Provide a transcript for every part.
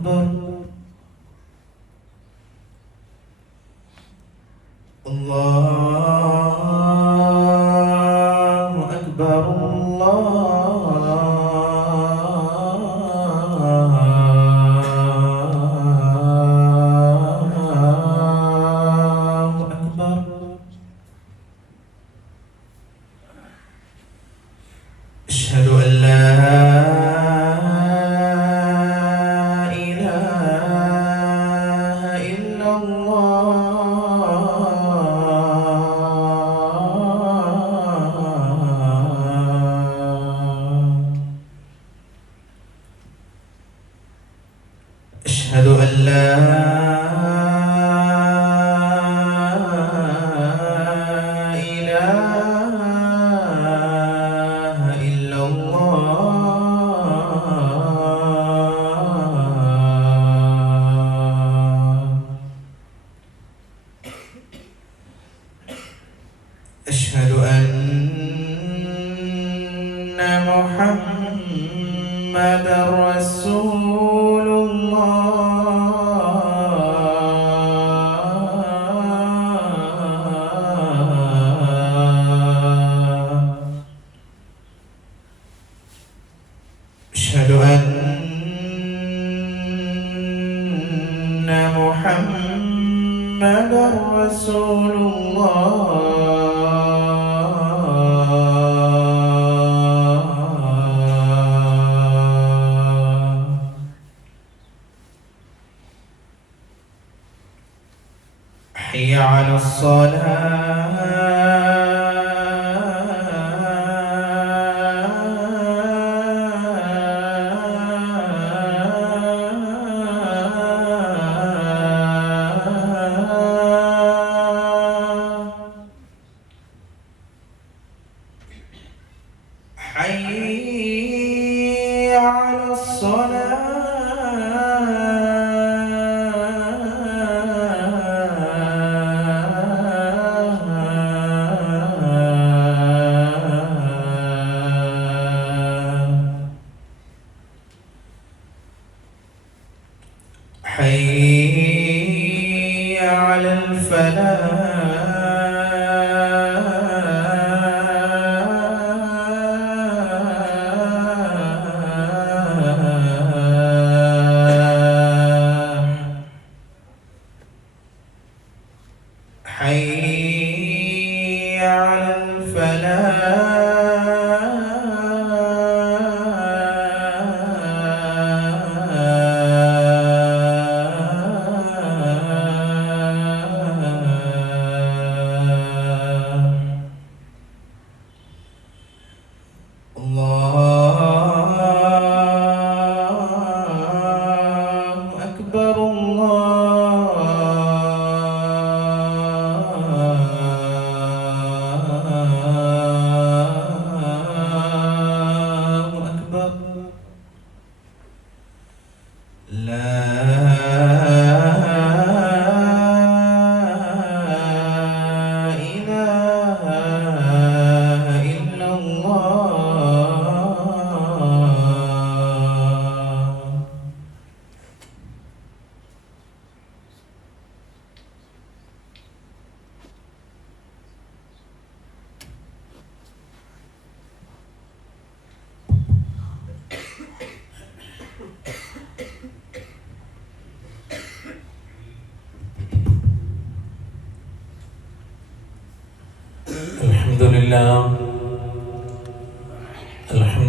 أكبر الله أكبر الله أكبر أشهد أن لا أشهد أن لا إله إلا الله أشهد أن محمدًا رسول أشهد أن محمدًا رسول حي على حي على حي على الفلاح حي على الفلاح الله أكبر الله أكبر لا إله إلا الله الحمد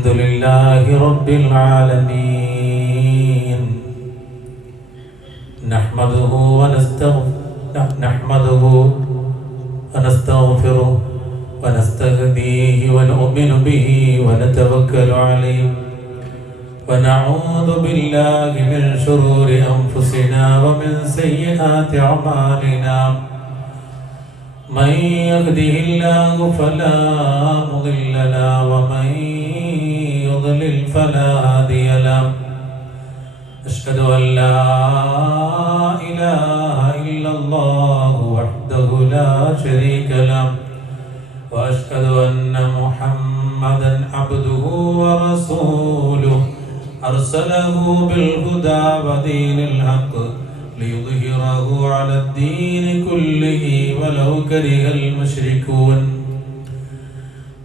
لله رب العالمين نحمده ونستغفره ونستهديه ونؤمن به ونتوكل عليه ونعوذ بالله من شرور أنفسنا ومن سيئات أعمالنا من يهده الله فلا مضل له ومن يضلل فلا هادي له أشهد أن لا إله إلا الله وحده لا شريك له وأشهد أن محمدا عبده ورسوله أرسله أرسله بالهدى ودين الحق ليظهره على الدين كله ولو كره المشركون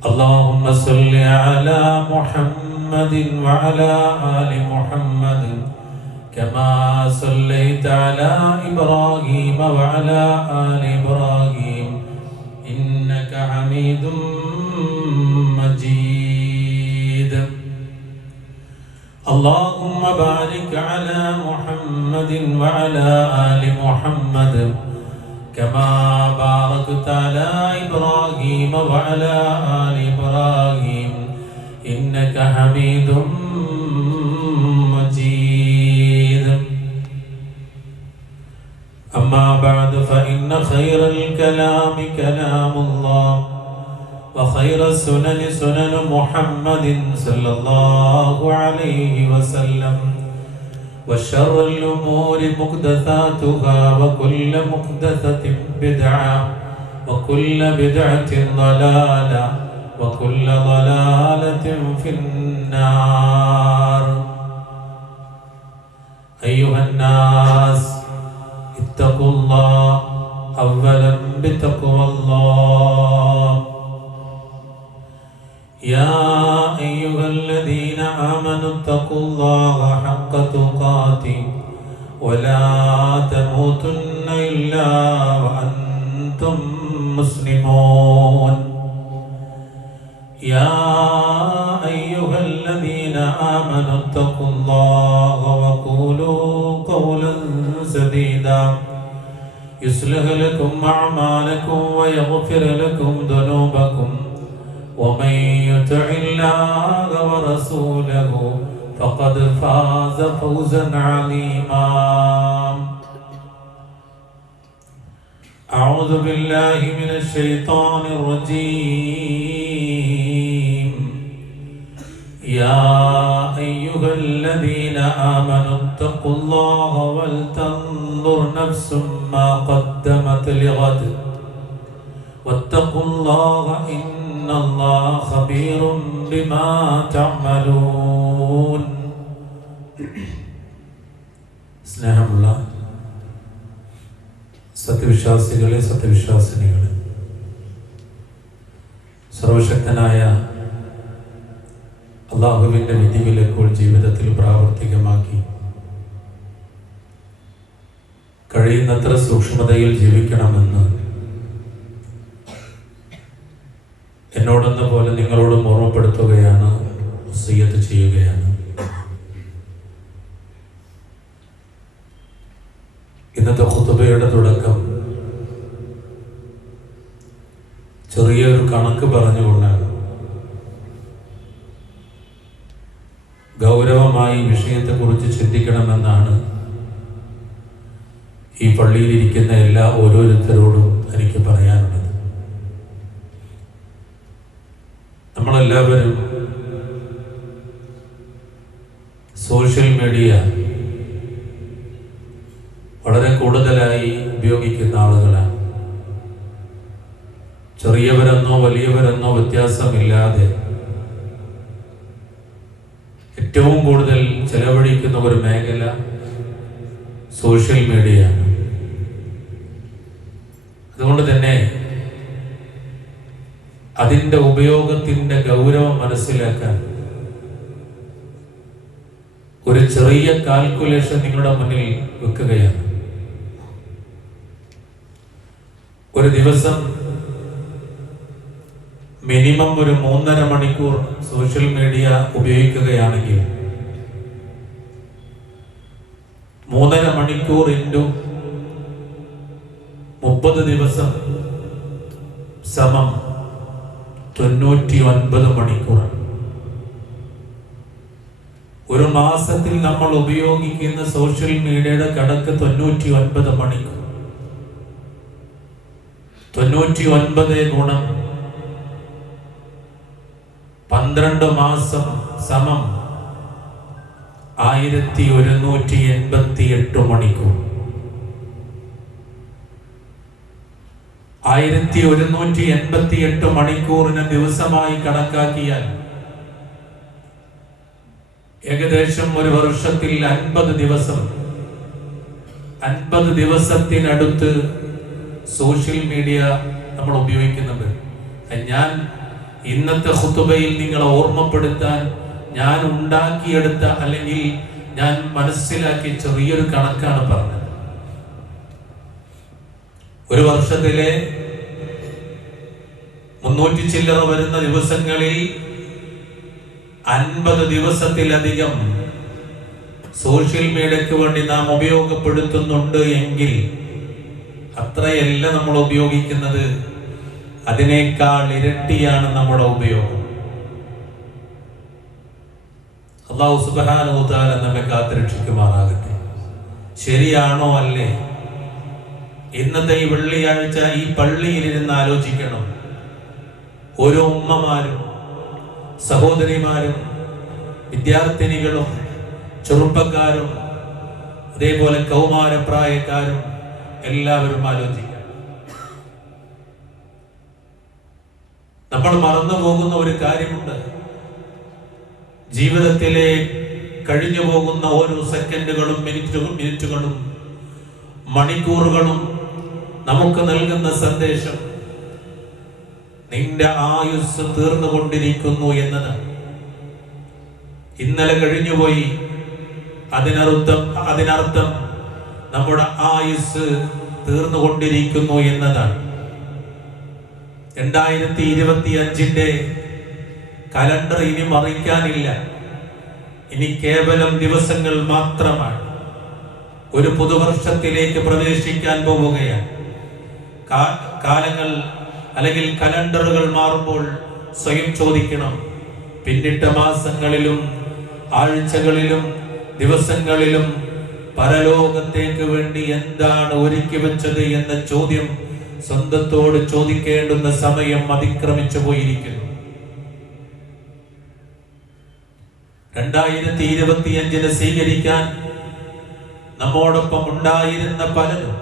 اللهم صل على محمد وعلى آل محمد كما صليت على إبراهيم وعلى آل إبراهيم إنك حميد مجيد اللهم بارك على محمد وعلى آل محمد كما باركت على إبراهيم وعلى آل إبراهيم إنك حميد مجيد أما بعد فإن خير الكلام كلام الله وخير السنن سنن محمد صلى الله عليه وسلم وشر الأمور محدثاتها وكل محدثة بدعة وكل بدعة ضلالة وكل ضلالة في النار أيها الناس اتقوا الله أولا بتقوى الله يا أيها الذين آمنوا اتقوا الله حق تقاته ولا تموتن إلا وأنتم مسلمون يا أيها الذين آمنوا اتقوا الله وقولوا قولا سديدا يصلح لكم أعمالكم ويغفر لكم ذنوبكم ومن يطع الله ورسوله فقد فاز فوزا عظيما أعوذ بالله من الشيطان الرجيم يا أيها الذين آمنوا اتقوا الله ولتنظر نفس ما قدمت لغد واتقوا الله إن الله خبير بما تعملون സ്നേഹമുള്ള സത്യവിശ്വാസികളെ സത്യവിശ്വാസിനികളെ സർവശക്തനായ അല്ലാഹുവിൻ്റെ വിധിവിലക്കുകൾ ജീവിതത്തിൽ പ്രാവർത്തികമാക്കി കഴിയുന്നത്ര സൂക്ഷ്മതയിൽ ജീവിക്കണമെന്ന് എന്നോടെന്ന പോലെ നിങ്ങളോടും ഓർമ്മപ്പെടുത്തുകയാണ്, വസിയ്യത്ത് ചെയ്യുകയാണ്. ഇന്നത്തെ ഖുതുബയുടെ തുടക്കം ചെറിയൊരു കണക്ക് പറഞ്ഞുകൊണ്ടാണ്. ഗൗരവമായി വിഷയത്തെക്കുറിച്ച് ചിന്തിക്കണമെന്നാണ് ഈ പള്ളിയിലിരിക്കുന്ന എല്ലാ ഓരോരുത്തരോടും എനിക്ക് പറയാനുള്ളത്. നമ്മളെല്ലാവരും സോഷ്യൽ മീഡിയ വളരെ കൂടുതലായി ഉപയോഗിക്കുന്ന ആളുകളാണ്. ചെറിയവരെന്നോ വലിയവരെന്നോ വ്യത്യാസമില്ലാതെ ഏറ്റവും കൂടുതൽ ചെലവഴിക്കുന്ന ഒരു മേഖല സോഷ്യൽ മീഡിയയാണ്. അതുകൊണ്ട് തന്നെ അതിൻ്റെ ഉപയോഗത്തിൻ്റെ ഗൗരവം മനസ്സിലാക്കാൻ ഒരു ചെറിയ കാൽക്കുലേഷൻ നിങ്ങളുടെ മുന്നിൽ വെക്കുകയാണ്. ഒരു ദിവസം മിനിമം ഒരു 3.5 മണിക്കൂർ സോഷ്യൽ മീഡിയ ഉപയോഗിക്കുകയാണെങ്കിൽ 3.5 മണിക്കൂർ ഇൻറ്റു 30 ദിവസം സമം 99 മണിക്കൂർ. ഒരു മാസത്തിൽ നമ്മൾ ഉപയോഗിക്കുന്ന സോഷ്യൽ മീഡിയയുടെ കണക്ക് 99 മണിക്കൂർ. 99 ഗുണം 12 മാസം സമം 1188 മണിക്കൂർ. 1188 മണിക്കൂറിന് ദിവസമായി കണക്കാക്കിയാൽ ഏകദേശം ഒരു വർഷത്തിൽ 50 ദിവസത്തിനടുത്ത് സോഷ്യൽ മീഡിയ നമ്മൾ ഉപയോഗിക്കുന്നുണ്ട്. ഞാൻ ഇന്നത്തെ ഖുതുബയിൽ നിങ്ങളെ ഓർമ്മപ്പെടുത്താൻ ഞാൻ ഉണ്ടാക്കിയെടുത്ത അല്ലെങ്കിൽ ഞാൻ മനസ്സിലാക്കിയ ചെറിയൊരു കണക്കാണ് പറഞ്ഞത്. ഒരു വർഷത്തിലെ 300 ചില്ലറ വരുന്ന ദിവസങ്ങളിൽ 50 ദിവസത്തിലധികം സോഷ്യൽ മീഡിയക്ക് വേണ്ടി നാം ഉപയോഗപ്പെടുത്തുന്നുണ്ട് എങ്കിൽ അത്രയല്ല നമ്മൾ ഉപയോഗിക്കുന്നത്, അതിനേക്കാൾ ഇരട്ടിയാണ് നമ്മുടെ ഉപയോഗം. അല്ലാഹു സുബ്ഹാനഹു വ തആല നമ്മെ കാത്തുരക്ഷിക്കുമാറാകട്ടെ. ശരിയാണോ അല്ലേ? ഇന്നത്തെ ഈ വെള്ളിയാഴ്ച ഈ പള്ളിയിലിരുന്ന് ആലോചിക്കണം. ഓരോ ഉമ്മമാരും സഹോദരിമാരും വിദ്യാർത്ഥിനികളും ചെറുപ്പക്കാരും അതേപോലെ കൗമാരപ്രായക്കാരും എല്ലാവരും ആലോചിക്കണം. നമ്മൾ മറന്നു പോകുന്ന ഒരു കാര്യമുണ്ട്. ജീവിതത്തിലെ കഴിഞ്ഞു പോകുന്ന ഓരോ സെക്കൻഡുകളും മിനിറ്റുകളും മണിക്കൂറുകളും നമുക്ക് നൽകുന്ന സന്ദേശം നിന്റെ ആയുസ് തീർന്നുകൊണ്ടിരിക്കുന്നു എന്നതാണ്. ഇന്നലെ കഴിഞ്ഞുപോയി, അതിനർത്ഥം നമ്മുടെ ആയുസ് തീർന്നുകൊണ്ടിരിക്കുന്നു എന്നതാണ്. 2025 കലണ്ടർ ഇനി മറിക്കാനില്ല. ഇനി കേവലം ദിവസങ്ങൾ മാത്രമാണ്. ഒരു പുതുവർഷത്തിലേക്ക് പ്രവേശിക്കാൻ പോവുകയാണ്. കാലങ്ങൾ അല്ലെങ്കിൽ കലണ്ടറുകൾ മാറുമ്പോൾ സ്വയം ചോദിക്കണം, പിന്നിട്ട മാസങ്ങളിലും ആഴ്ചകളിലും ദിവസങ്ങളിലും പരലോകത്തേക്ക് വേണ്ടി എന്താണ് ഒരുക്കി വെച്ചത് എന്ന ചോദ്യം സ്വന്തത്തോട് ചോദിക്കേണ്ടുന്ന സമയം അതിക്രമിച്ചു പോയിരിക്കുന്നു. 2025 സ്വീകരിക്കാൻ നമ്മോടൊപ്പം ഉണ്ടായിരുന്ന പലരും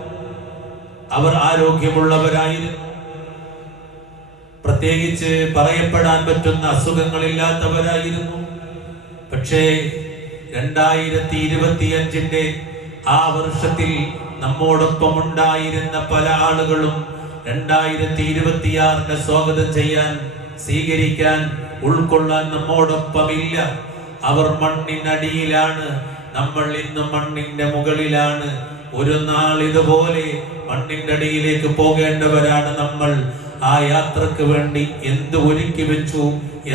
അവർ ആരോഗ്യമുള്ളവരായിരുന്നു. പ്രത്യേകിച്ച് പറയപ്പെടാൻ പറ്റുന്ന അസുഖങ്ങളില്ലാത്തവരായിരുന്നു. പക്ഷേ 2025 ആ വർഷത്തിൽ നമ്മോടൊപ്പം ഉണ്ടായിരുന്ന പല ആളുകളും 2026 സ്വാഗതം ചെയ്യാൻ, സ്വീകരിക്കാൻ, ഉൾക്കൊള്ളാൻ നമ്മോടൊപ്പമില്ല. അവർ മണ്ണിനടിയിലാണ്, നമ്മൾ ഇന്ന് മണ്ണിന്റെ മുകളിലാണ്. ഒരു നാൾ ഇതുപോലെ മണ്ണിന്റെ അടിയിലേക്ക് പോകേണ്ടവരാണ് നമ്മൾ. ആ യാത്രക്ക് വേണ്ടി എന്ത് ഒരുക്കി വെച്ചു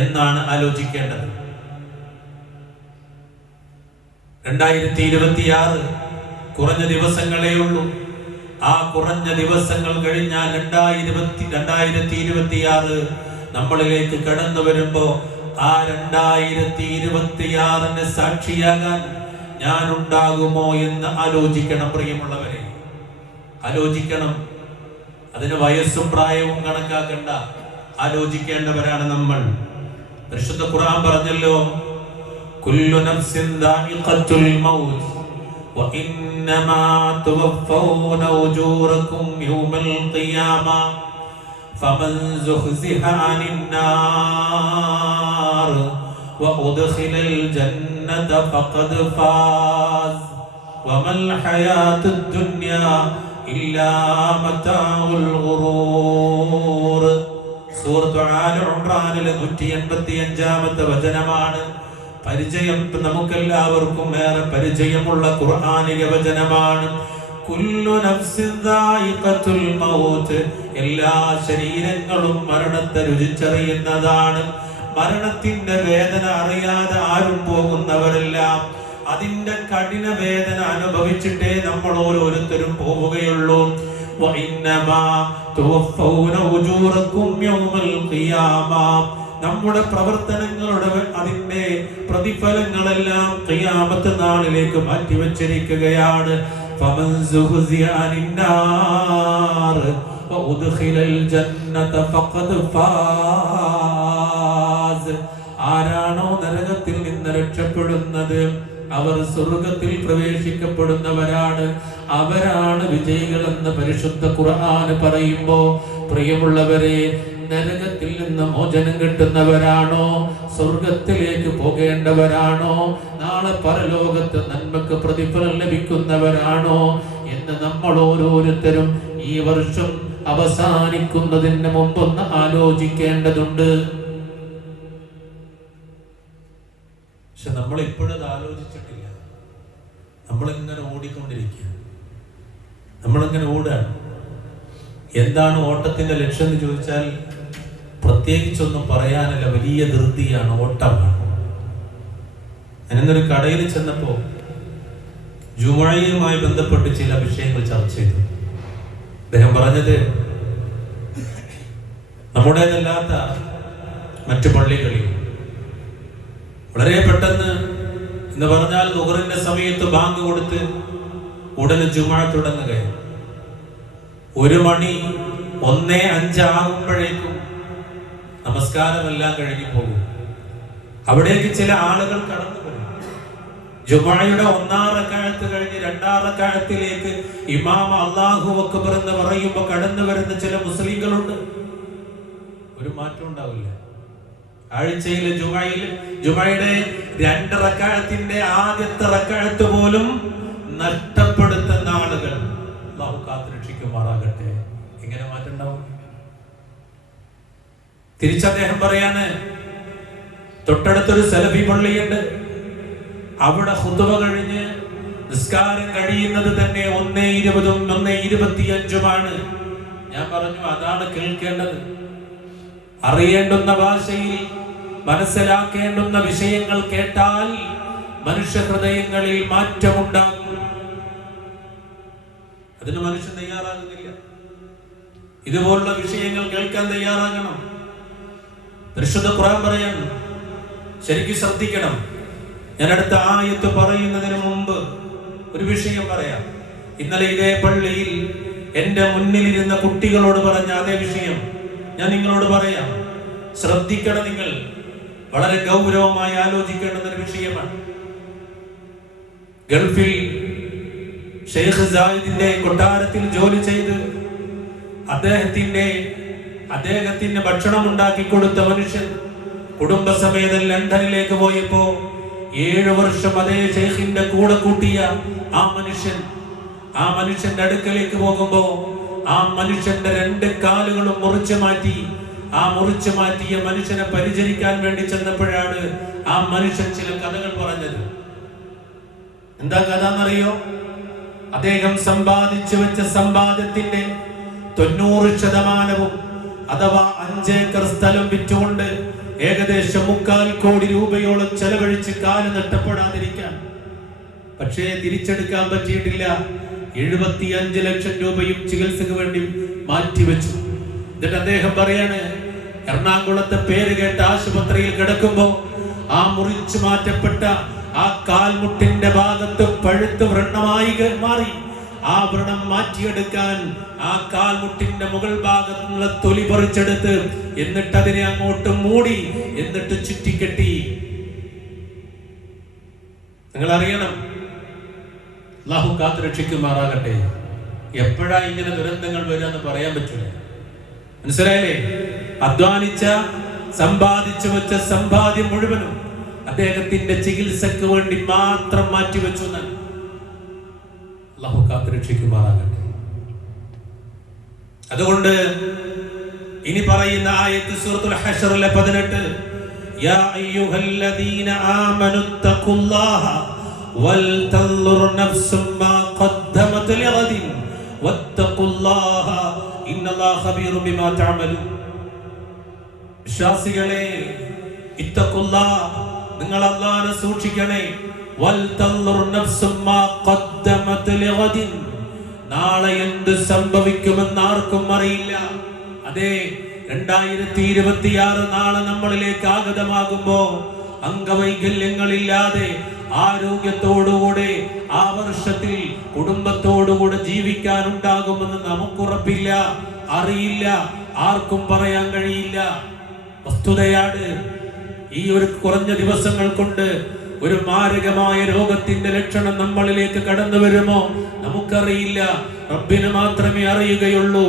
എന്നാണ് ആലോചിക്കേണ്ടത്. 2026 കുറഞ്ഞ ദിവസങ്ങളേ ഉള്ളൂ. ആ കുറഞ്ഞ ദിവസങ്ങൾ കഴിഞ്ഞാൽ 2026 നമ്മളിലേക്ക് കടന്നു വരുമ്പോ ആ 2026 സാക്ഷിയാകാൻ ഞാൻ ഉണ്ടാകുമോ എന്ന് ആലോചിക്കണം. പ്രിയമുള്ളവരെ, ആലോചിക്കണം. അതിന് വയസ്സും പ്രായവും കണക്കാക്കണ്ട, ആലോചിക്കേണ്ടവരാണ് നമ്മൾ. പരിശുദ്ധ ഖുർആൻ പറഞ്ഞല്ലോ, കുല്ലു നഫ്സിൻ ദാഇഖത്തുൽ മൗത്ത് വഇന്നമാ തുവഫൗന ഉജൂറകും യൗമൽ ഖിയാമ ഫമൻ സുഖ്സിഹ അനിൻ നാർ വഉദ്ഖിലൽ ജന്നത ഫഖദ് ഫാസ് വമൽ ഹയാത്തുദ് ദുനിയ ഇല്ലാ മതാഉൽ ഗുറൂർ. സൂറത്ത് ആൽ ഇംറാനിലെ 185 വചനമാണ്. പരിചയം നമുക്കെല്ലാവർക്കും ഏറെ പരിചയമുള്ള ഖുർആനിക വചനമാണ്. കുല്ലു നഫ്സിൻ ദായിഖത്തുൽ മൗത്ത്, എല്ലാ ശരീരങ്ങളും മരണത്തെ രുചിച്ചറിയുന്നതാണ്. മരണത്തിന്റെ വേദന അറിയാതെ ആരും പോകുന്നവരെല്ലാം അതിന്റെ കഠിന വേദന അനുഭവിച്ചിട്ടേ നമ്മൾ ഓരോരുത്തരും പോവുകയുള്ളൂ. നമ്മുടെ പ്രവർത്തനങ്ങളുടെ അതിന്റെ പ്രതിഫലങ്ങളെല്ലാം ഖിയാമത്ത് നാളിലേക്ക് മാറ്റിവെച്ചിരിക്കുകയാണ്. ആരാണോ നരകത്തിൽ നിന്ന് രക്ഷപ്പെടുന്നത് അവർ സ്വർഗത്തിൽ പ്രവേശിക്കപ്പെടുന്നവരാണ്. അവരാണ് വിജയികൾ എന്ന് പരിശുദ്ധ ഖുർആൻ പറയുമ്പോ, പ്രിയമുള്ളവരെ, നരകത്തിൽ നിന്ന് മോചനം കിട്ടുന്നവരാണോ, സ്വർഗത്തിലേക്ക് പോകേണ്ടവരാണോ, നാളെ പരലോകത്ത് നന്മക്ക് പ്രതിഫലം ലഭിക്കുന്നവരാണോ എന്ന് നമ്മൾ ഓരോരുത്തരും ഈ വർഷം അവസാനിക്കുന്നതിന് മുമ്പൊന്ന് ആലോചിക്കേണ്ടതുണ്ട്. പക്ഷെ നമ്മൾ ഇപ്പോഴത് ആലോചിച്ചിട്ടില്ല. നമ്മളിങ്ങനെ ഓടിക്കൊണ്ടിരിക്കുക, നമ്മളിങ്ങനെ ഓടുകയാണ്. എന്താണ് ഓട്ടത്തിന്റെ ലക്ഷ്യം എന്ന് ചോദിച്ചാൽ പ്രത്യേകിച്ചൊന്നും പറയാനല്ല, വലിയ ധൃതിയാണ്, ഓട്ടമാണ്. ഞാനിന്നൊരു കടയിൽ ചെന്നപ്പോൾ ജുമുഅയുമായി ബന്ധപ്പെട്ട് ചില വിഷയങ്ങൾ ചർച്ച ചെയ്തു. അദ്ദേഹം പറഞ്ഞത്, നമ്മുടേതല്ലാത്ത മറ്റു പള്ളികളിൽ വളരെ പെട്ടെന്ന് എന്ന് പറഞ്ഞാൽ ദുഹറിന്റെ സമയത്ത് ബാങ്ക് കൊടുത്ത് ഉടനെ ജുമുഅ തുടങ്ങുകയാണ്. 1 മണി 1:05 ആകുമ്പോഴേക്കും നമസ്കാരമെല്ലാം കഴിഞ്ഞു പോകും. അവിടേക്ക് ചില ആളുകൾ കടന്നു പോകും. ജുമുഅയുടെ 1-ാം റക്അത്ത് കഴിഞ്ഞ് 2-ാം റക്അത്തിലേക്ക് ഇമാം അല്ലാഹു അക്ബർ എന്ന് പറയുമ്പോൾ കടന്നു വരുന്ന ചില മുസ്ലിങ്ങളുണ്ട്. ഒരു മാറ്റം ഉണ്ടാവില്ല. ആഴ്ചയിലെ ജുമുഅയുടെ 2 റക്അത്തിന്റെ ആദ്യത്തെ റക്അത്ത് പോലും നഷ്ടപ്പെടുത്തുന്ന ആളുകൾ അല്ലാഹു കാത്തുരക്ഷിക്കുമാറാകട്ടെ. എങ്ങനെ മാറ്റം ഉണ്ടാവും? തിരിച്ചദ്ദേഹം പറയാണ്, തൊട്ടടുത്തൊരു സലഫി പള്ളിയുണ്ട്, അവിടെ ഖുതുബ കഴിഞ്ഞ് നിസ്കാരം കഴിയുന്നത് തന്നെ 1:20 1:25 ഞാൻ പറഞ്ഞു, അതാണ് കേൾക്കേണ്ടത്. അറിയേണ്ടുന്ന ഭാഷയിൽ മനസ്സിലാക്കേണ്ടുന്ന വിഷയങ്ങൾ കേട്ടാൽ മനുഷ്യ ഹൃദയങ്ങളിൽ മാറ്റമുണ്ടാകും. അതിന് മനുഷ്യൻ തയ്യാറാകുന്നില്ല. ഇതുപോലുള്ള വിഷയങ്ങൾ കേൾക്കാൻ തയ്യാറാകണം. പരിശുദ്ധ ഖുർആൻ പറയാണ്, ശരിക്കും ശ്രദ്ധിക്കണം. ഞാൻ അടുത്ത ആയത്ത് പറയുന്നതിന് മുമ്പ് ഒരു വിഷയം പറയാം. ഇന്നലെ ഇതേ പള്ളിയിൽ എന്റെ മുന്നിലിരുന്ന കുട്ടികളോട് പറഞ്ഞ അതേ വിഷയം ഞാൻ നിങ്ങളോട് പറയാം. ശ്രദ്ധിക്കണം, നിങ്ങൾ വളരെ ഗൗരവമായി ആലോചിക്കേണ്ടുന്ന ഒരു വിഷയമാണ്. ഗൾഫിൽ ഷെയ്ഖ് സായിദിന്റെ കൊട്ടാരത്തിൽ ജോലി ചെയ്ത് അദ്ദേഹത്തിന് ഭക്ഷണം ഉണ്ടാക്കി കൊടുത്ത മനുഷ്യൻ കുടുംബസമേതം ലണ്ടനിലേക്ക് പോയപ്പോ 7 വർഷം അതേ ഷെയ്ഖിന്റെ കൂടെ കൂട്ടിയ ആ മനുഷ്യന്റെ അടുക്കലേക്ക് പോകുമ്പോ ആ മനുഷ്യന്റെ 2 കാലുകളും മുറിച്ചു മാറ്റി. ആ മുറിച്ചു മാറ്റിയ മനുഷ്യനെ പരിചരിക്കാൻ വേണ്ടി ചെന്നപ്പോഴാണ് ആ മനുഷ്യൻ ചില കഥകൾ പറഞ്ഞത്. എന്താ കഥ എന്നറിയോ? അദ്ദേഹം സമ്പാദിച്ചു വെച്ച സമ്പാദ്യത്തിന്റെ 90% അഥവാ 5 ഏക്കർ സ്ഥലം വിറ്റുകൊണ്ട് ഏകദേശം 3/4 കോടി രൂപയോളം ചെലവഴിച്ച് കാല് നഷ്ടപ്പെടാതിരിക്കാൻ. പക്ഷേ തിരിച്ചെടുക്കാൻ പറ്റിയിട്ടില്ല. 75 ലക്ഷം രൂപയും ചികിത്സക്ക് വേണ്ടി മാറ്റിവെച്ചു. എന്നിട്ട് അദ്ദേഹം പറയാണ്, എറണാകുളത്തെ പേര് കേട്ട ആശുപത്രിയിൽ കിടക്കുമ്പോ ആ മുറിച്ചു മാറ്റപ്പെട്ട ആ കാൽമുട്ടിന്റെ ഭാഗത്ത് പഴുത്ത് വ്രണമായി മാറി. ആ വ്രണം മാറ്റിയെടുക്കാൻ ആ കാൽമുട്ടിന്റെ മുകൾ ഭാഗത്തുള്ള തൊലി പറിച്ചെടുത്ത് എന്നിട്ട് അതിനെ അങ്ങോട്ട് മൂടി എന്നിട്ട് ചുറ്റിക്കെട്ടി. നിങ്ങൾ അറിയണം, അല്ലാഹു കാത്തു രക്ഷിക്കുമാറാകട്ടെ. എപ്പോഴാ ഇങ്ങനെ ദുരന്തങ്ങൾ വരാന്ന് പറയാൻ പറ്റില്ല. മനസ്സിലായില്ലേ? അധ്വാനിച്ച സമ്പാദിച്ചു വെച്ച സമ്പാദ്യം മുഴുവനും അദ്ദേഹത്തിന്റെ ചികിത്സക്ക് വേണ്ടി മാത്രം മാറ്റിവെച്ചു. അല്ലാഹു കാത്തു രക്ഷിക്കുമാറാകട്ടെ. അതുകൊണ്ട് ഇനി പറയുന്ന ആയത്ത് സൂറത്തുൽ ഹശ്റിലെ 18, യാ അയ്യുഹല്ലദീന ആമനു തഖുല്ലാഹ വൽ തൻദുർ നഫ്സും മാ ഖദ്ദമത് ലിഗദിൻ വത്തഖുല്ലാഹ ഇന്നല്ലാഹ ഖബീറും ബിമാ തഅമലൂൻ. വിശ്വാസികളെ, ഇത്തഖുല്ലാഹ, നിങ്ങൾ അല്ലാഹുവിനെ സൂക്ഷിക്കണേ. വൽ തൻദുർ നഫ്സും മാ ഖദ്ദമത് ലിഗദിൻ, നാളെ എന്ത് സംഭവിക്കുമെന്ന് ആർക്കും അറിയില്ല. അതെ, 2026 നാളെ നമ്മളിലേക്ക് ആഗതമാകുമ്പോ അംഗവൈകല്യങ്ങളില്ലാതെ ആരോഗ്യത്തോടുകൂടെ ആ വർഷത്തിൽ കുടുംബത്തോടുകൂടെ ജീവിക്കാനുണ്ടാകുമെന്ന് നമുക്കുറപ്പില്ല, അറിയില്ല, ആർക്കും പറയാൻ കഴിയില്ല. വസ്തുതയാണ്, ഈ ഒരു കുറഞ്ഞ ദിവസങ്ങൾ കൊണ്ട് ഒരു മാരകമായ രോഗത്തിന്റെ ലക്ഷണം നമ്മളിലേക്ക് കടന്നു വരുമോ നമുക്കറിയില്ല, റബ്ബിന് മാത്രമേ അറിയുകയുള്ളൂ.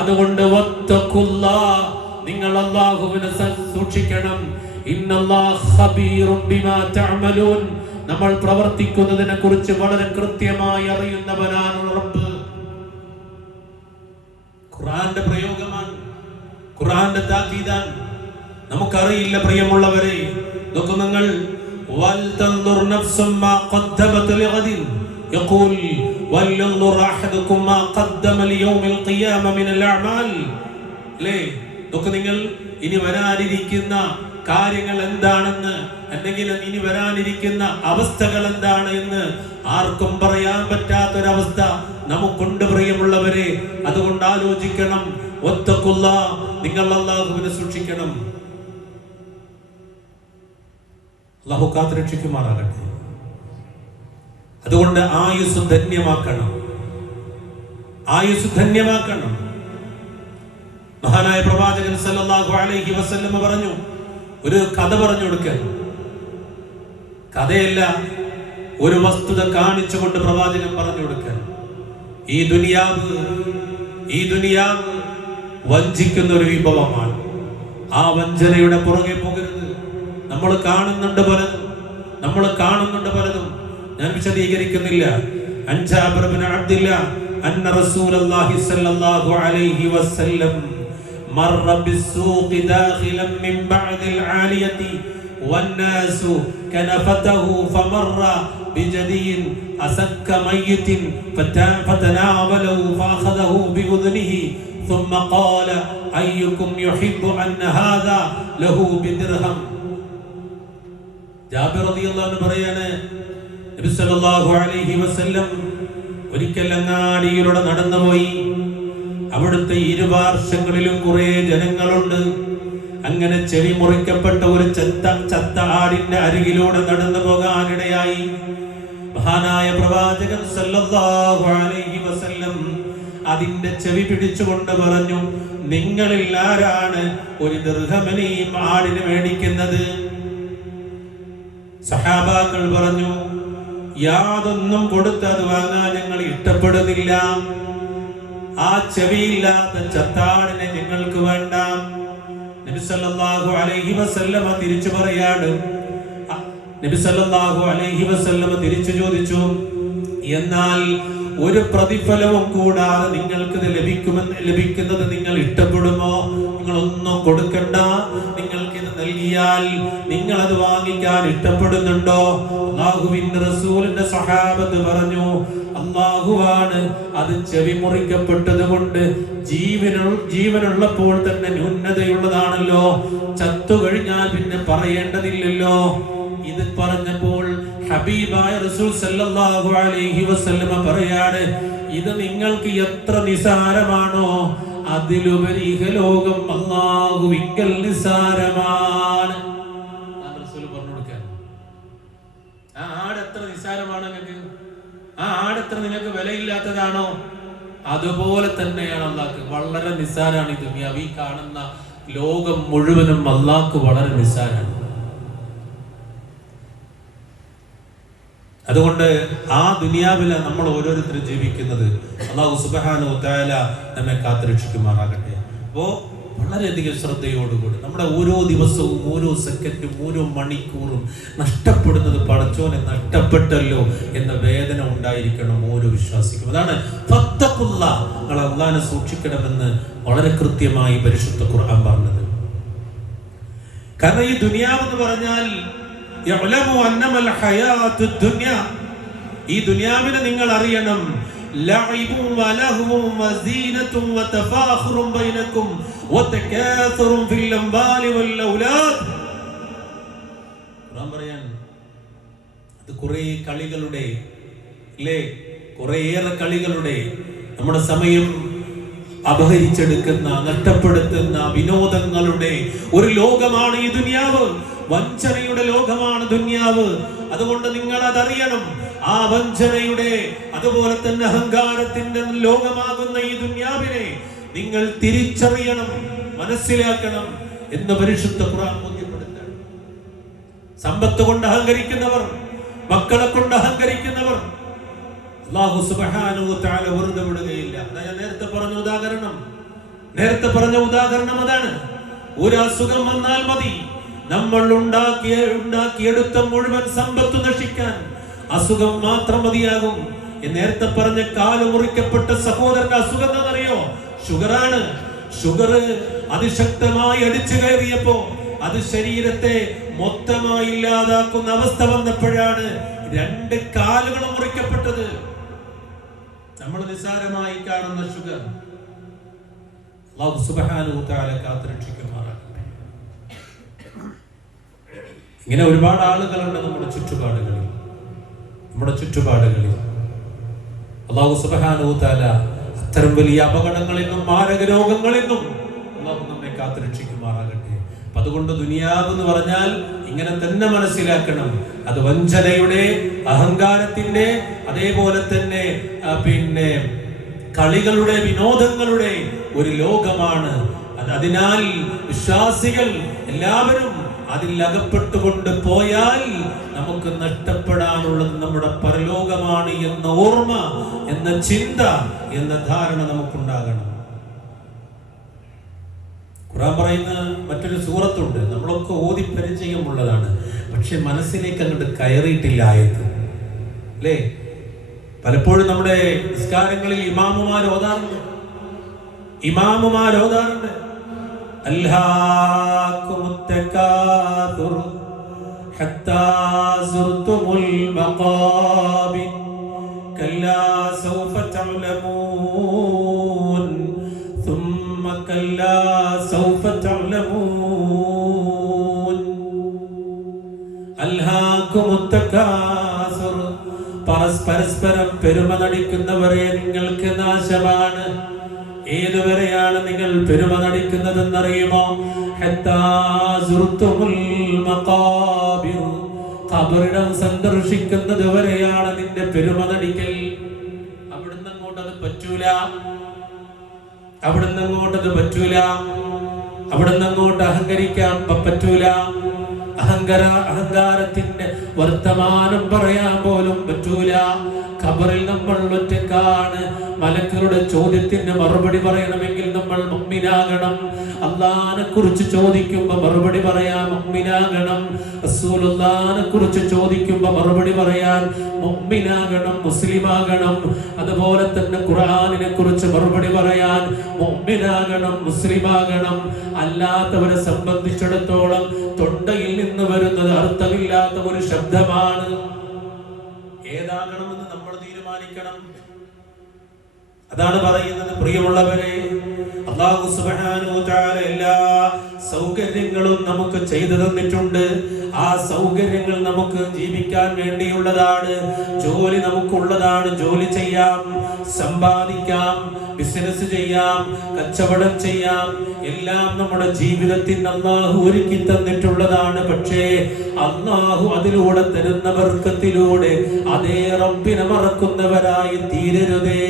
അതുകൊണ്ട് നിങ്ങൾ അല്ലാഹുവിനെ സൂക്ഷിക്കണം. ഇന്നല്ലാഹ ഖബീറുൻ ബിമാ തഅമലൂൻ. നമ്മൾ പ്രവർത്തിക്കുന്നതിനെ കുറിച്ച് വളരെ കൃത്യമായി അറിയുന്നവനാണ് റബ്ബ്. ഖുർആന്റെ പ്രയോഗമാണ്, ഖുർആന്റെ താക്കീതാണ്. നമുക്കറിയില്ല പ്രിയമുള്ളവരെ, നോക്കൂ നിങ്ങൾ, വൽ തൻദുർ നഫ്സും മാ ഖദ്ദമത് ലിഗദിൻ യഖൂൽ വൽ യൻദുർ അഹദുകും മാ ഖദ്ദമ ലിയൗമിൽ ഖിയാമ മിനൽ അഅമാൽ. അല്ലേ, നോക്കൂ നിങ്ങൾ, ഇനി വരാനിരിക്കുന്ന കാര്യങ്ങൾ എന്താണെന്ന്, അല്ലെങ്കിൽ ഇനി വരാനിരിക്കുന്ന അവസ്ഥകൾ എന്താണ് എന്ന് ആർക്കും പറയാൻ പറ്റാത്തൊരവസ്ഥ നമുക്കുണ്ട് പ്രിയമുള്ളവരെ. അതുകൊണ്ട് ആലോചിക്കണം. വത്തഖുല്ലാഹ്, നിങ്ങൾ അല്ലാഹുവിനെ സൂക്ഷിക്കണം. അല്ലാഹു കാത്തുരക്ഷിക്കുമാറാകട്ടെ. അതുകൊണ്ട് ആയുസ് ധന്യമാക്കണം, ആയുസ് ധന്യമാക്കണം. മഹാനായ പ്രവാചകൻ സല്ലല്ലാഹു അലൈഹി വസല്ലം പറഞ്ഞു, ഒരു കഥ പറഞ്ഞു കൊടുക്കാൻ, കഥയല്ല, ഒരു വസ്തുത കാണിച്ചുകൊണ്ട് പ്രവാചകൻ പറഞ്ഞു കൊടുക്കാൻ. ഈ ദുനിയാവ് വഞ്ചിക്കുന്ന ഒരു വിഭവമാണ്. ആ വഞ്ചനയുടെ പുറകെ പോകരുത്. നമ്മൾ കാണുന്നുണ്ട് പലതും, ഞാൻ വിശദീകരിക്കുന്നില്ല. അൻ ജാബിർ ഇബ്നു അബ്ദില്ലാ അന്ന റസൂലുള്ളാഹി സ്വല്ലല്ലാഹു അലൈഹി വസല്ലം മർറ ബിസ്സൂഖി ദാഖിലൻ മിൻ ബഅദിൽ ആലിയതി വന്നാസു കനഫതഹു ഫമർറ ബിജദിൻ അസക്ക മയ്യിത്തിൻ ഫതനാവലഹു ഫഅഖദഹു ബിഉദ്നിഹി ثم قال أيكم يحب أن هذا له بدرهم. ജാബിർ റളിയല്ലാഹു അൻഹു പറയാണ്, നബി സല്ലല്ലാഹു അലൈഹി വസല്ലം ഒരിക്കൽ അങ്ങാടിയിലൂടെ നടന്നുപോയി. അവിടുത്തെ ഇരുപാർശ്വങ്ങളിലും കുറെ ജനങ്ങളുണ്ട്. അങ്ങനെ ചെവി മുറിക്കപ്പെട്ട ഒരു ചത്ത ആടിന്റെ അരികിലൂടെ നടന്നു പോകാനിടയായി. മഹാനായ പ്രവാചകൻ സല്ലല്ലാഹു അലൈഹി വസല്ലം അതിന്റെ ചെവി പിടിച്ചുകൊണ്ട് പറഞ്ഞു, നിങ്ങളിൽ ആരാണ് ഒരു ദിർഹമിന് ഈ ആടിന് മേടിക്കുന്നത്? സഹാബാക്കൾ പറഞ്ഞു, യാതൊന്നും കൊടുത്ത് അത് വാങ്ങാൻ ഞങ്ങൾ ഇഷ്ടപ്പെടുന്നില്ല. ആ ചെവിയില്ലാത്ത ചത്താടിനെ ഞങ്ങൾക്ക് വേണ്ട. നബി സല്ലല്ലാഹു അലൈഹി വസല്ലമ തിരിച്ചു പറയാണ്, നബി സല്ലല്ലാഹു അലൈഹി വസല്ലമ തിരിച്ചു ചോദിച്ചു, എന്നാൽ ഒരു പ്രതിഫലവും കൂടാതെ നിങ്ങൾക്ക് ഇത് ലഭിക്കുന്നത് നിങ്ങൾ ഇഷ്ടപ്പെടുമോ? നിങ്ങളൊന്നും കൊടുക്കണ്ട, നിങ്ങൾക്ക് ഇത് നൽകിയാൽ നിങ്ങൾ അത് വാങ്ങിക്കാൻ ഇഷ്ടപ്പെടുന്നുണ്ടോ? അല്ലാഹുവിന്റെ റസൂലിന്റെ സഹാബത്ത് പറഞ്ഞു, അല്ലാഹുവാണ് അത് ചെവി മുറിക്കപ്പെട്ടത് കൊണ്ട് ജീവനുള്ളപ്പോൾ തന്നെ ന്യൂനതയുള്ളതാണല്ലോ, ചത്തു കഴിഞ്ഞാൽ പിന്നെ പറയേണ്ടതില്ലല്ലോ. ഇത് പറഞ്ഞപ്പോൾ ഹബീബായ റസൂൽ സല്ലല്ലാഹു അലൈഹി വസല്ലമ പറയാണ്, ഇത് നിങ്ങൾക്ക് എത്ര നിസാരമാണോ അതിലുപരി ഇഹലോകം അല്ലാഹുവിങ്കൽ നിസാരമാണ്. റസൂൽ പറഞ്ഞു കൊടുക്കാൻ, ആ ആട് എത്ര നിസാരമാണ് നിങ്ങൾക്ക്, ആ ആട് എത്ര നിങ്ങൾക്ക് വിലയില്ലാത്തതാണോ അതുപോലെ തന്നെയാണ് അല്ലാഹ്ക്ക് വളരെ നിസാരാണ്. ഈ ദുനിയാവ്, ഈ കാണുന്ന ലോകം മുഴുവനും അല്ലാഹ്ക്ക് വളരെ നിസാരാണ്. അതുകൊണ്ട് ആ ദുനിയാവിലാണ് നമ്മൾ ഓരോരുത്തരും ജീവിക്കുന്നത്. അല്ലാഹു സുബ്ഹാനഹു വ തആല നമ്മെ കാത്തുരക്ഷിക്കുമാറാകട്ടെ. അപ്പോൾ വളരെയധികം ശ്രദ്ധയോടുകൂടി നമ്മുടെ ഓരോ ദിവസവും, ഓരോ സെക്കൻഡും, ഓരോ മണിക്കൂറും നഷ്ടപ്പെടുന്നത് പടച്ചോനെ നഷ്ടപ്പെട്ടല്ലോ എന്ന വേദന ഉണ്ടായിരിക്കണം ഓരോ വിശ്വാസിക്കും. അതാണ് ഫത്തഖുല്ലാഹ്, നിങ്ങൾ അല്ലാഹുവിനെ സൂക്ഷിക്കണമെന്ന് വളരെ കൃത്യമായി പരിശുദ്ധ ഖുർആൻ പറഞ്ഞത്. കാരണം ഈ ദുനിയാവ് എന്ന് പറഞ്ഞാൽ ഈ ദുനിയാവിനെ നിങ്ങൾ അറിയണം. കുറെ കളികളുടെ, അല്ലേ, കുറേയേറെ കളികളുടെ, നമ്മുടെ സമയം അപഹരിച്ചെടുക്കുന്ന, നഷ്ടപ്പെടുത്തുന്ന വിനോദങ്ങളുടെ ഒരു ലോകമാണ് ഈ ദുനിയാവ്. വഞ്ചനയുടെ ലോകമാണ് ദുനിയാവ്. അതുകൊണ്ട് നിങ്ങൾ അതറിയണം. ആ വഞ്ചനയുടെ, അതുപോലെ തന്നെ അഹങ്കാരത്തിന്റെ ലോകമാകുന്ന ഈ ദുനിയാവിനെ നിങ്ങൾ തിരിച്ചറിയണം, മനസ്സിലാക്കണം എന്ന് പരിശുദ്ധ ഖുർആൻ ബോധ്യപ്പെടുത്തുന്നു. സമ്പത്ത് കൊണ്ട് അഹങ്കരിക്കുന്നവർ, മക്കളെ കൊണ്ട് അഹങ്കരിക്കുന്നവർ അല്ലാഹു സുബ്ഹാനഹു വ തആല വെറുതെ വിടുകയില്ല. ഞാൻ നേരത്തെ പറഞ്ഞ ഉദാഹരണം അതാണ്. ഒരു അസുഖം വന്നാൽ മതി നമ്മൾ ഉണ്ടാക്കിയെടുത്ത മുഴുവൻ സമ്പത്ത് നശിക്കാൻ അസുഖം മാത്രം മതിയാകും. നേരത്തെ പറഞ്ഞ കാല് മുറിക്കപ്പെട്ട സഹോദരന്റെ അസുഖം എന്താണെന്നറിയോ? ഷുഗറാണ്. ഷുഗർ അതിശക്തമായി അടിച്ചു കയറിയപ്പോ അത് ശരീരത്തെ മൊത്തമായി ഇല്ലാതാക്കുന്ന അവസ്ഥ വന്നപ്പോഴാണ് 2 കാലുകൾ മുറിക്കപ്പെട്ടത്. നമ്മൾ നിസ്സാരമായി കാണുന്ന ഷുഗർ അല്ലാഹു സുബ്ഹാനഹു വ തആല കാത്തുരക്ഷിക്കുമാറാകട്ടെ. ഇങ്ങനെ ഒരുപാട് ആളുകളുണ്ട് നമ്മുടെ ചുറ്റുപാടുകളിൽ. അല്ലാഹു സുബ്ഹാനഹു വ തആല അത്തരം വലിയ അപകടങ്ങളിൽ നിന്നും മാരക രോഗങ്ങളിൽ നിന്നും അല്ലാഹു നമ്മെ കാത്തുരക്ഷിക്കുമാറാകട്ടെ. അതുകൊണ്ട് ദുനിയാവ് എന്ന് പറഞ്ഞാൽ ഇങ്ങനെ തന്നെ മനസ്സിലാക്കണം. അത് വഞ്ചനയുടെ, അഹങ്കാരത്തിന്റെ, അതേപോലെ തന്നെ കളികളുടെ, വിനോദങ്ങളുടെ ഒരു ലോകമാണ്. അതിനാൽ വിശ്വാസികൾ എല്ലാവരും അതിൽ അകപ്പെട്ടുകൊണ്ട് പോയാൽ നമുക്ക് നഷ്ടപ്പെടാനുള്ളത് നമ്മുടെ പരലോകമാണ് എന്ന ഓർമ്മ, എന്ന ചിന്ത, എന്ന ധാരണ നമുക്കുണ്ടാകണം. ഖുർആൻ പറയുന്ന മറ്റൊരു സൂറത്തുണ്ട്, നമ്മളൊക്കെ ഓതി പരിചയമുള്ളതാണ്, പക്ഷെ മനസ്സിലേക്ക് അങ്ങോട്ട് കയറിയിട്ടില്ല ആയത് അല്ലേ? പലപ്പോഴും നമ്മുടെ നിസ്കാരങ്ങളിൽ ഇമാമുമാർ ഓതാറുണ്ട് അൽഹാകുമുത് തകാസുർ ഹത്താ സുർതുമുൽ മഖാബിർ കല്ലാ സൗഫ തഅലമൂൻ ثم كلا سوف تعلمون ألهاكم التكاثر പരസ്പരം പെരുമ നടിക്കുന്നവരെ നിങ്ങൾക്ക് നാശമാണ്. ഏതുവരെയാണ് നിങ്ങൾ പെരുമ നടിക്കുന്നതെന്നറിയുമോ? ഹത്താ സുർതുമുൽ മഖാബിർ, ഖബറിടം സന്ദർശിക്കുന്നത് വരെയാണ് നിന്റെ പെരുമ നടിക്കൽ. അവിടുന്ന് അങ്ങോട്ട് അത് പറ്റൂല, അവിടുന്ന് അങ്ങോട്ട് അഹങ്കരിക്കാൻ പറ്റൂല. അഹങ്കാരത്തിന്റെ വർത്തമാനം പറയാൻ പോലും പറ്റൂല. ഖബറിൽ നമ്മൾ ഒറ്റക്കാണ്. മലക്കുകളുടെ ചോദ്യത്തിന് മറുപടി പറയണമെങ്കിൽ നമ്മൾ മുഅ്മിനാകണം. അല്ലാഹനെ കുറിച്ച് ചോദിക്കുമ്പോൾ മറുപടി പറയാൻ മുഅ്മിനാകണം. റസൂലുള്ളാഹിനെ കുറിച്ച് ചോദിക്കുമ്പോൾ മറുപടി പറയാൻ മുഅ്മിനാകണം, മുസ്ലിമാകണം. അതുപോലെ തന്നെ ഖുർആനിനെ കുറിച്ച് മറുപടി പറയാൻ മുഅ്മിനാകണം, മുസ്ലിമാകണം. അല്ലാത്തവരെ സംബന്ധിച്ചിടത്തോളം തൊണ്ടയിൽ നിന്ന് വരുന്നത് അർത്ഥമില്ലാത്ത ഒരു ശബ്ദമാണ്. ഏതാകണമെന്ന് നമ്മൾ തീരുമാനിക്കണം. അതാണ് പറയുന്നത്, പ്രിയമുള്ളവരെ, അല്ലാഹു സുബ്ഹാനഹു വ തആല എല്ലാ സൗകര്യങ്ങളും നമുക്ക് ചെയ്തു തന്നിട്ടുണ്ട്. ആ സൗകര്യങ്ങൾ നമുക്ക് ജീവിക്കാൻ വേണ്ടിയുള്ളതാണ്. ജോലി നമുക്കുള്ളതാണ്. ജോലി ചെയ്യാം, സമ്പാദിക്കാം, ബിസിനസ് ചെയ്യാം, കച്ചവടം ചെയ്യാം. എല്ലാം നമ്മുടെ ജീവിതത്തിൽ അല്ലാഹു ഒരുക്കി തന്നിട്ടുള്ളതാണ്. പക്ഷേ അല്ലാഹു അതിലൂടെ തരുന്ന ബർക്കത്തിലൂടെ അതേ റബ്ബിനെ മറക്കുന്നവരായി തീരരുതേ.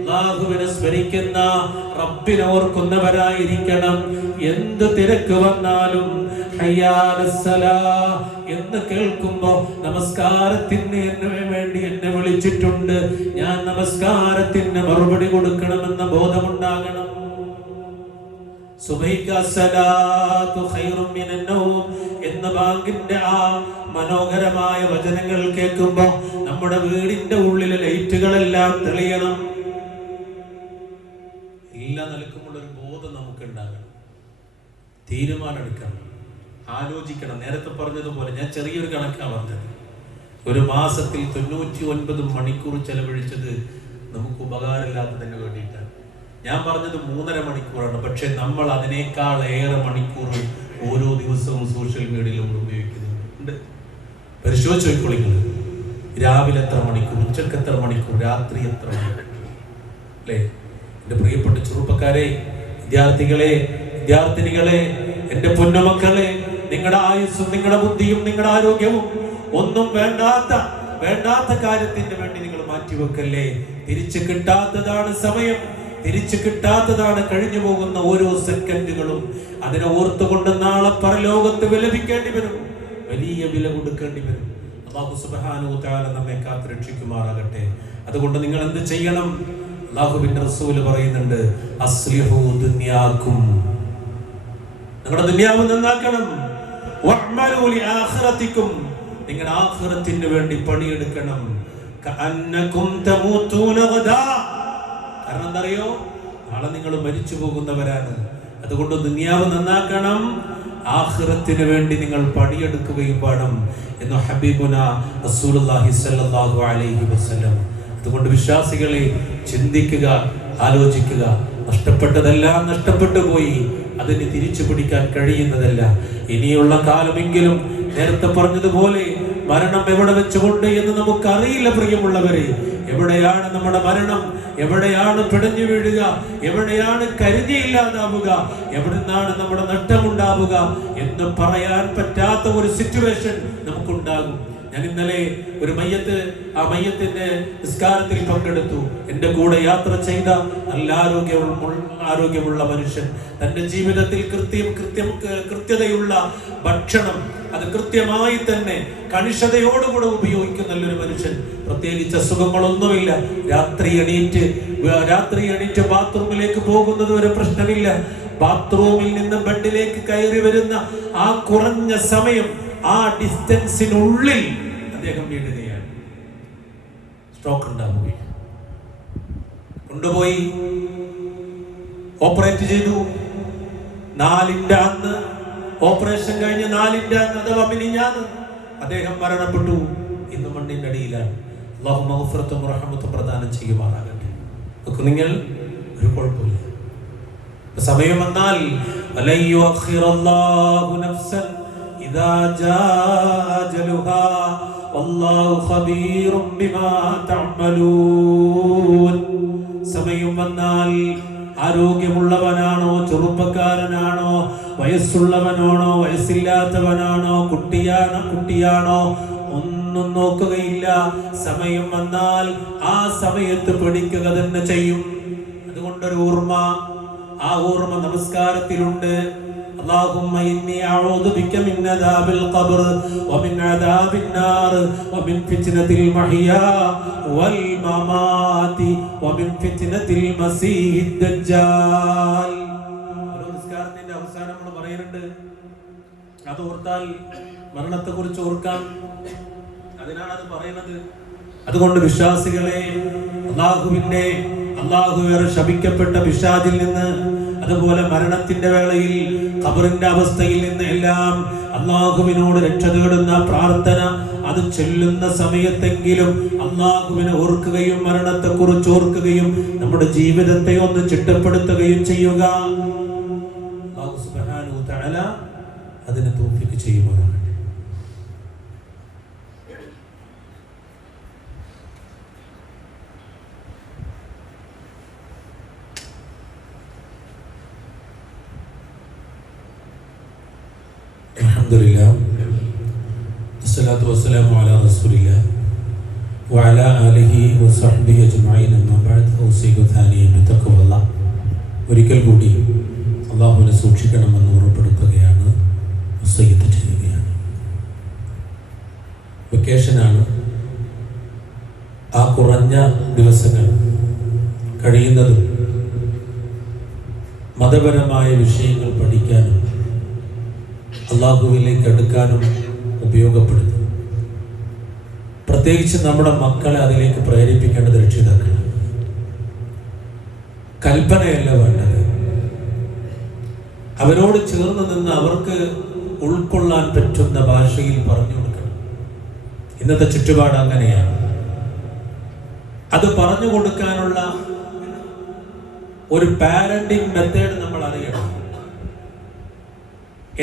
അല്ലാഹുവിനെ സ്മരിക്കുന്ന, റബ്ബിനെ ഓർക്കുന്നവരായിരിക്കണം. എന്ത് തിരക്ക് വന്നാലും ഹയ്യാലസ്സലാ എന്ന് കേൾക്കുമ്പോ നമസ്കാരത്തിന് വേണ്ടി എന്നെ വിളിച്ചിട്ടുണ്ട്, ഞാൻ നമസ്കാരത്തിന് മറുപടി കൊടുക്കണമെന്ന ബോധമുണ്ടാകണം. സുബൈക്കസ്സലാത്തു ഖൈറും മിനൻ നൗം എന്ന ബാങ്കിന്റെ ആ മനോഹരമായ വചനങ്ങൾ കേൾക്കുമ്പോ നമ്മുടെ വീടിന്റെ ഉള്ളിലെ ലൈറ്റുകളെല്ലാം തെളിയണം. എല്ലാ നിലക്കുമുള്ള ഒരു ബോധം നമുക്ക് ഉണ്ടാകണം. തീരുമാനമെടുക്കണം, ആലോചിക്കണം. നേരത്തെ പറഞ്ഞതുപോലെ ഞാൻ ചെറിയൊരു കണക്കാണ് പറഞ്ഞത്. ഒരു മാസത്തിൽ 99 മണിക്കൂർ ചെലവഴിച്ചത് നമുക്ക് ഉപകാരമില്ലാത്തതിന് വേണ്ടിയിട്ടാണ്. ഞാൻ പറഞ്ഞത് 3.5 മണിക്കൂറാണ്. പക്ഷെ നമ്മൾ അതിനേക്കാൾ ഏറെ മണിക്കൂർ ഓരോ ദിവസവും സോഷ്യൽ മീഡിയയിലൂടെ ഉപയോഗിക്കുന്നുണ്ട്. പരിശോധിച്ച് നോക്കിക്കൊള്ളിങ്ങൾ. രാവിലെ എത്ര മണിക്കൂർ, ഉച്ചക്ക് എത്ര മണിക്കൂർ, രാത്രി എത്ര മണിക്കൂർ അല്ലേ? എൻ്റെ പ്രിയപ്പെട്ട ചെറുപ്പക്കാരെ, വിദ്യാർത്ഥികളെ, വിദ്യാർത്ഥിനികളെ, എൻ്റെ പൊന്നുമക്കളെ, നിങ്ങളുടെ ആയുസ്സും നിങ്ങളുടെ ബുദ്ധിയും നിങ്ങളുടെ ആരോഗ്യവും ഒന്നും വേണ്ടാത്ത കാര്യത്തിന് വേണ്ടി നിങ്ങൾ മാറ്റിവെക്കല്ലേ. തിരിച്ചു കിട്ടാത്തതാണ് സമയം, തിരിച്ചു കിട്ടാത്തതാണ് കഴിഞ്ഞു പോകുന്ന ഓരോ സെക്കൻഡുകളും. അതിനെ ഓർത്തുകൊണ്ട് നാളെ പരലോകത്ത് വിലപിക്കേണ്ടി വരും, വലിയ വില കൊടുക്കേണ്ടി വരും. അല്ലാഹു സുബ്ഹാനഹു വ തആല നമ്മെ കാത്തുരക്ഷിക്കുമാറാകട്ടെ. അതുകൊണ്ട് നിങ്ങൾ എന്ത് ചെയ്യണം? അല്ലാഹുവിന്റെ റസൂൽ പറയുന്നുണ്ട്, അസ്ലിഹു ദുനിയാക്കും, നിങ്ങളുടെ ദുനിയാവ് നന്നാക്കണം. വഅ്മലൂ ലിആഖിറതികും, നിങ്ങളുടെ ആഖിറത്തിന് വേണ്ടി പണിയെടുക്കണം. കഅന്നകും തമൂതൂന ഗദാ, കാരണം എന്തറിയോ, നാളെ നിങ്ങൾ മരിച്ചു പോകുന്നവരാണ്. അതുകൊണ്ട് ദുനിയാവ് നന്നാക്കണം, ആഖിറത്തിന് വേണ്ടി നിങ്ങൾ പണിയെടുക്കുകയും വേണം എന്ന് ഹബീബുന റസൂലുള്ളാഹി സ്വല്ലല്ലാഹു അലൈഹി വസല്ലം. അതുകൊണ്ട് വിശ്വാസികളെ ചിന്തിക്കുക, ആലോചിക്കുക. നഷ്ടപ്പെട്ടതെല്ലാം നഷ്ടപ്പെട്ടു പോയി, അതിന് തിരിച്ചു പിടിക്കാൻ കഴിയുന്നതല്ല. ഇനിയുള്ള കാലമെങ്കിലും നേരത്തെ പറഞ്ഞതുപോലെ മരണം എവിടെ വെച്ചുകൊണ്ട് എന്ന് നമുക്കറിയില്ല. പ്രിയമുള്ളവരെ, എവിടെയാണ് നമ്മുടെ മരണം, എവിടെയാണ് പിടഞ്ഞു വീഴുക, എവിടെയാണ് കരുതിയില്ലാതാവുക, എവിടുന്നാണ് നമ്മുടെ നഷ്ടമുണ്ടാവുക എന്ന് പറയാൻ പറ്റാത്ത ഒരു സിറ്റുവേഷൻ നമുക്കുണ്ടാകും. ഞാൻ ഇന്നലെ ഒരു ആ മയ്യത്തിന്റെ നിസ്കാരത്തിൽ പങ്കെടുത്തു. എൻ്റെ കൂടെ യാത്ര ചെയ്ത നല്ല ആരോഗ്യമുള്ള മനുഷ്യൻ, തൻ്റെ ജീവിതത്തിൽ കൃത്യതയുള്ള ഭക്ഷണം അത് കൃത്യമായി തന്നെ കണിശതയോടുകൂടെ ഉപയോഗിക്കുന്ന നല്ലൊരു മനുഷ്യൻ. പ്രത്യേകിച്ച് അസുഖങ്ങളൊന്നുമില്ല. രാത്രി എണീറ്റ് ബാത്റൂമിലേക്ക് പോകുന്നത് ഒരു പ്രശ്നമില്ല. ബാത്റൂമിൽ നിന്ന് ബെഡിലേക്ക് കയറി വരുന്ന ആ കുറഞ്ഞ സമയം, ആ ഡിസ്റ്റൻസിനുള്ളിൽ അദ്ദേഹം വീഴുകയാണ്. സ്ട്രോക്ക് ഉണ്ടാവുകയാണ്. കൊണ്ടുപോയി ഓപ്പറേറ്റ് ചെയ്തു. 4ന്റെ അന്ന്, ഓപ്പറേഷൻ കഴിഞ്ഞ് 4ന്റെ അന്ന് അഥവാ മിനിഞ്ഞാന്ന് അദ്ദേഹം മരണപ്പെട്ടു. ഇന്ന് മണ്ണിന്റെ അടിയിലാണ്. അല്ലാഹു മഗ്ഫിറത്തും റഹ്മത്തും പ്രദാനം ചെയ്യുമാറാകട്ടെ. ഒക്കെ നിങ്ങൾ ഒരു കുഴപ്പമില്ല. സമയം വന്നാൽ അലൻ യുഅഖിറല്ലാഹു നഫ്സൻ ഇദാ ജാഅ അജലുഹാ വല്ലാഹു ഖബീറും ബിമാ തഅമലൂൻ. സമയം വന്നാൽ ആരോഗ്യമുള്ളവനാണോ, ചെറുപ്പക്കാരനാണോ, വയസ്സുള്ളവനാണോ, വയസ്സില്ലാത്തവനാണോ, കുട്ടിയാണോ ഒന്നും നോക്കുകയില്ല. സമയം വന്നാൽ ആ സമയത്ത് പഠിക്കുക തന്നെ ചെയ്യും. അതുകൊണ്ടൊരു ഓർമ്മ, ആ ഓർമ്മ നമസ്കാരത്തിലുണ്ട്. اللهم إني أعوذ بك من عذاب القبر ومن عذاب النار ومن فتنة المحيا والممات ومن فتنة المسيح الدجال. നമസ്കാരത്തിന്റെ അവസാനം നമ്മൾ പറയുന്നുണ്ട്, അത് ഓർത്താൽ മരണത്തെ കുറിച്ച് ഓർക്കാം. അതിനാണ് അത് പറയുന്നത്. അതുകൊണ്ട് വിശ്വാസികളെ, അല്ലാഹുവേറെ ശപിക്കപ്പെട്ട പിശാചിൽ നിന്ന്, അതുപോലെ മരണത്തിന്റെ വേളയിൽ ഖബറിന്റെ അവസ്ഥയിൽ നിന്ന് എല്ലാം അല്ലാഹുവിനോട് രക്ഷ തേടുന്ന പ്രാർത്ഥന അത് ചൊല്ലുന്ന സമയത്തെങ്കിലും അല്ലാഹുവിനെ ഓർക്കുകയും മരണത്തെ കുറിച്ച് ഓർക്കുകയും നമ്മുടെ ജീവിതത്തെ ഒന്ന് ചിട്ടപ്പെടുത്തുകയും ചെയ്യുക. അല്ലാഹു സുബ്ഹാനഹു വ തആല അതിനെ തൗഫീഖ് ചെയ്യുമാറാകട്ടെ. അൽഹംദുലില്ലാഹ് വസ്സലാത്തു വസ്സലാമു അലാ റസൂലില്ലാഹ് വഅലാ ആലിഹി വസഹ്ബിഹി അജ്മഈൻ. അമ്മാ ബഅദ്. ഔസിയു താനിയൻ ബിത്തഖ്വല്ലാഹ്. ഒരിക്കൽ കൂടി അല്ലാഹുവിനെ സൂക്ഷിക്കണമെന്ന് ഓർമ്മപ്പെടുത്തുകയാണ്, വസിയ്യത്ത് ചെയ്യുകയാണ്. വെക്കേഷനാണ്. ആ കുറഞ്ഞ ദിവസങ്ങൾ കഴിയുന്നതും മതപരമായ വിഷയങ്ങൾ പഠിക്കാനും അല്ലാഹുവിലേക്ക് അടുക്കാനും ഉപയോഗപ്പെടുത്തും. പ്രത്യേകിച്ച് നമ്മുടെ മക്കളെ അതിലേക്ക് പ്രേരിപ്പിക്കേണ്ടത് രക്ഷിതാക്കളാണ്. കൽപ്പനയല്ല വേണ്ടത്. അവരോട് ചേർന്ന് നിന്ന് അവർക്ക് ഉൾക്കൊള്ളാൻ പറ്റുന്ന ഭാഷയിൽ പറഞ്ഞു കൊടുക്കണം. ഇന്നത്തെ ചുറ്റുപാട് അങ്ങനെയാണ്. അത് പറഞ്ഞു കൊടുക്കാനുള്ള ഒരു പാരന്റിങ് മെത്തേഡ് നമ്മൾ അറിയണം.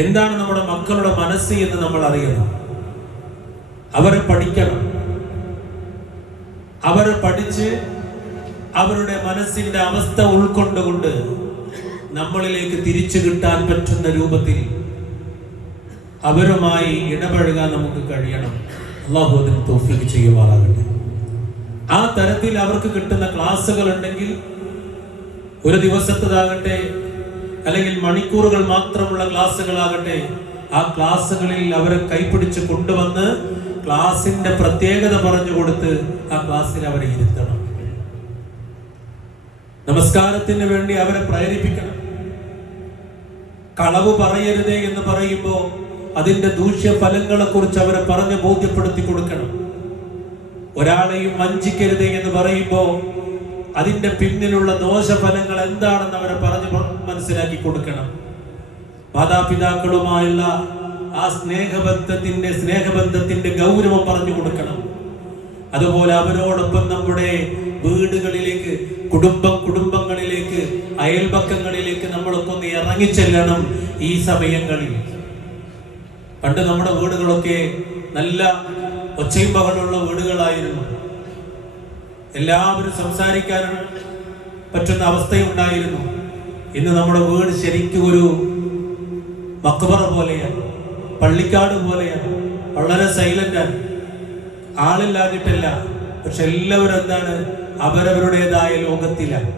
എന്താണ് നമ്മുടെ മക്കളുടെ മനസ്സ് എന്ന് നമ്മൾ അറിയണം. അവരെ പഠിക്കണം. അവരെ പഠിച്ച് അവരുടെ മനസ്സിന്റെ അവസ്ഥ ഉൾക്കൊണ്ടുകൊണ്ട് നമ്മളിലേക്ക് തിരിച്ചു കിട്ടാൻ പറ്റുന്ന രൂപത്തിൽ അവരുമായി ഇടപഴകാൻ നമുക്ക് കഴിയണം. അല്ലാഹു അതിന് തൗഫീഖ് ചെയ്യുമാറാകട്ടെ. ആ തരത്തിൽ അവർക്ക് കിട്ടുന്ന ക്ലാസ്സുകൾ ഉണ്ടെങ്കിൽ, ഒരു ദിവസത്തേതാകട്ടെ അല്ലെങ്കിൽ മണിക്കൂറുകൾ മാത്രമുള്ള ക്ലാസ്സുകളാകട്ടെ, ആ ക്ലാസ്സുകളിൽ അവരെ കൈപിടിച്ച് കൊണ്ടുവന്ന് ക്ലാസിന്റെ പ്രത്യേകത പറഞ്ഞു കൊടുത്ത് ആ ക്ലാസ്സിൽ അവരെ ഇരുത്തണം. നമസ്കാരത്തിന് വേണ്ടി അവരെ പ്രേരിപ്പിക്കണം. കളവ് പറയരുതേ എന്ന് പറയുമ്പോൾ അതിന്റെ ദൂഷ്യഫലങ്ങളെ കുറിച്ച് അവരെ പറഞ്ഞ് ബോധ്യപ്പെടുത്തി കൊടുക്കണം. ഒരാളെയും വഞ്ചിക്കരുതേ എന്ന് പറയുമ്പോൾ അതിന്റെ പിന്നിലുള്ള ദോഷഫലങ്ങൾ എന്താണെന്ന് അവരെ പറഞ്ഞ് മനസ്സിലാക്കി കൊടുക്കണം. മാതാപിതാക്കളുമായുള്ള ആ സ്നേഹബന്ധത്തിന്റെ ഗൗരവം പറഞ്ഞു കൊടുക്കണം. അതുപോലെ അവരോടൊപ്പം നമ്മുടെ വീടുകളിലേക്ക്, കുടുംബങ്ങളിലേക്ക്, അയൽപക്കങ്ങളിലേക്ക് നമ്മളൊക്കെ ഒന്ന് ഇറങ്ങിച്ചെല്ലണം ഈ സമയങ്ങളിൽ. പണ്ട് നമ്മുടെ വീടുകളൊക്കെ നല്ല ഒച്ചയും ബഹളമുള്ള വീടുകളായിരുന്നു. എല്ലാവരും സംസാരിക്കാൻ പറ്റുന്ന അവസ്ഥയുണ്ടായിരുന്നു. ഇന്ന് നമ്മുടെ വീട് ശരിക്കും ഒരു മക്ബറ പോലെയാണ്, പള്ളിക്കാട് പോലെയാണ്, വളരെ സൈലന്റാണ്. ആളില്ലാഞ്ഞിട്ടല്ല, പക്ഷെ എല്ലാവരും എന്താണ്, അവരവരുടേതായ ലോകത്തിലാണ്.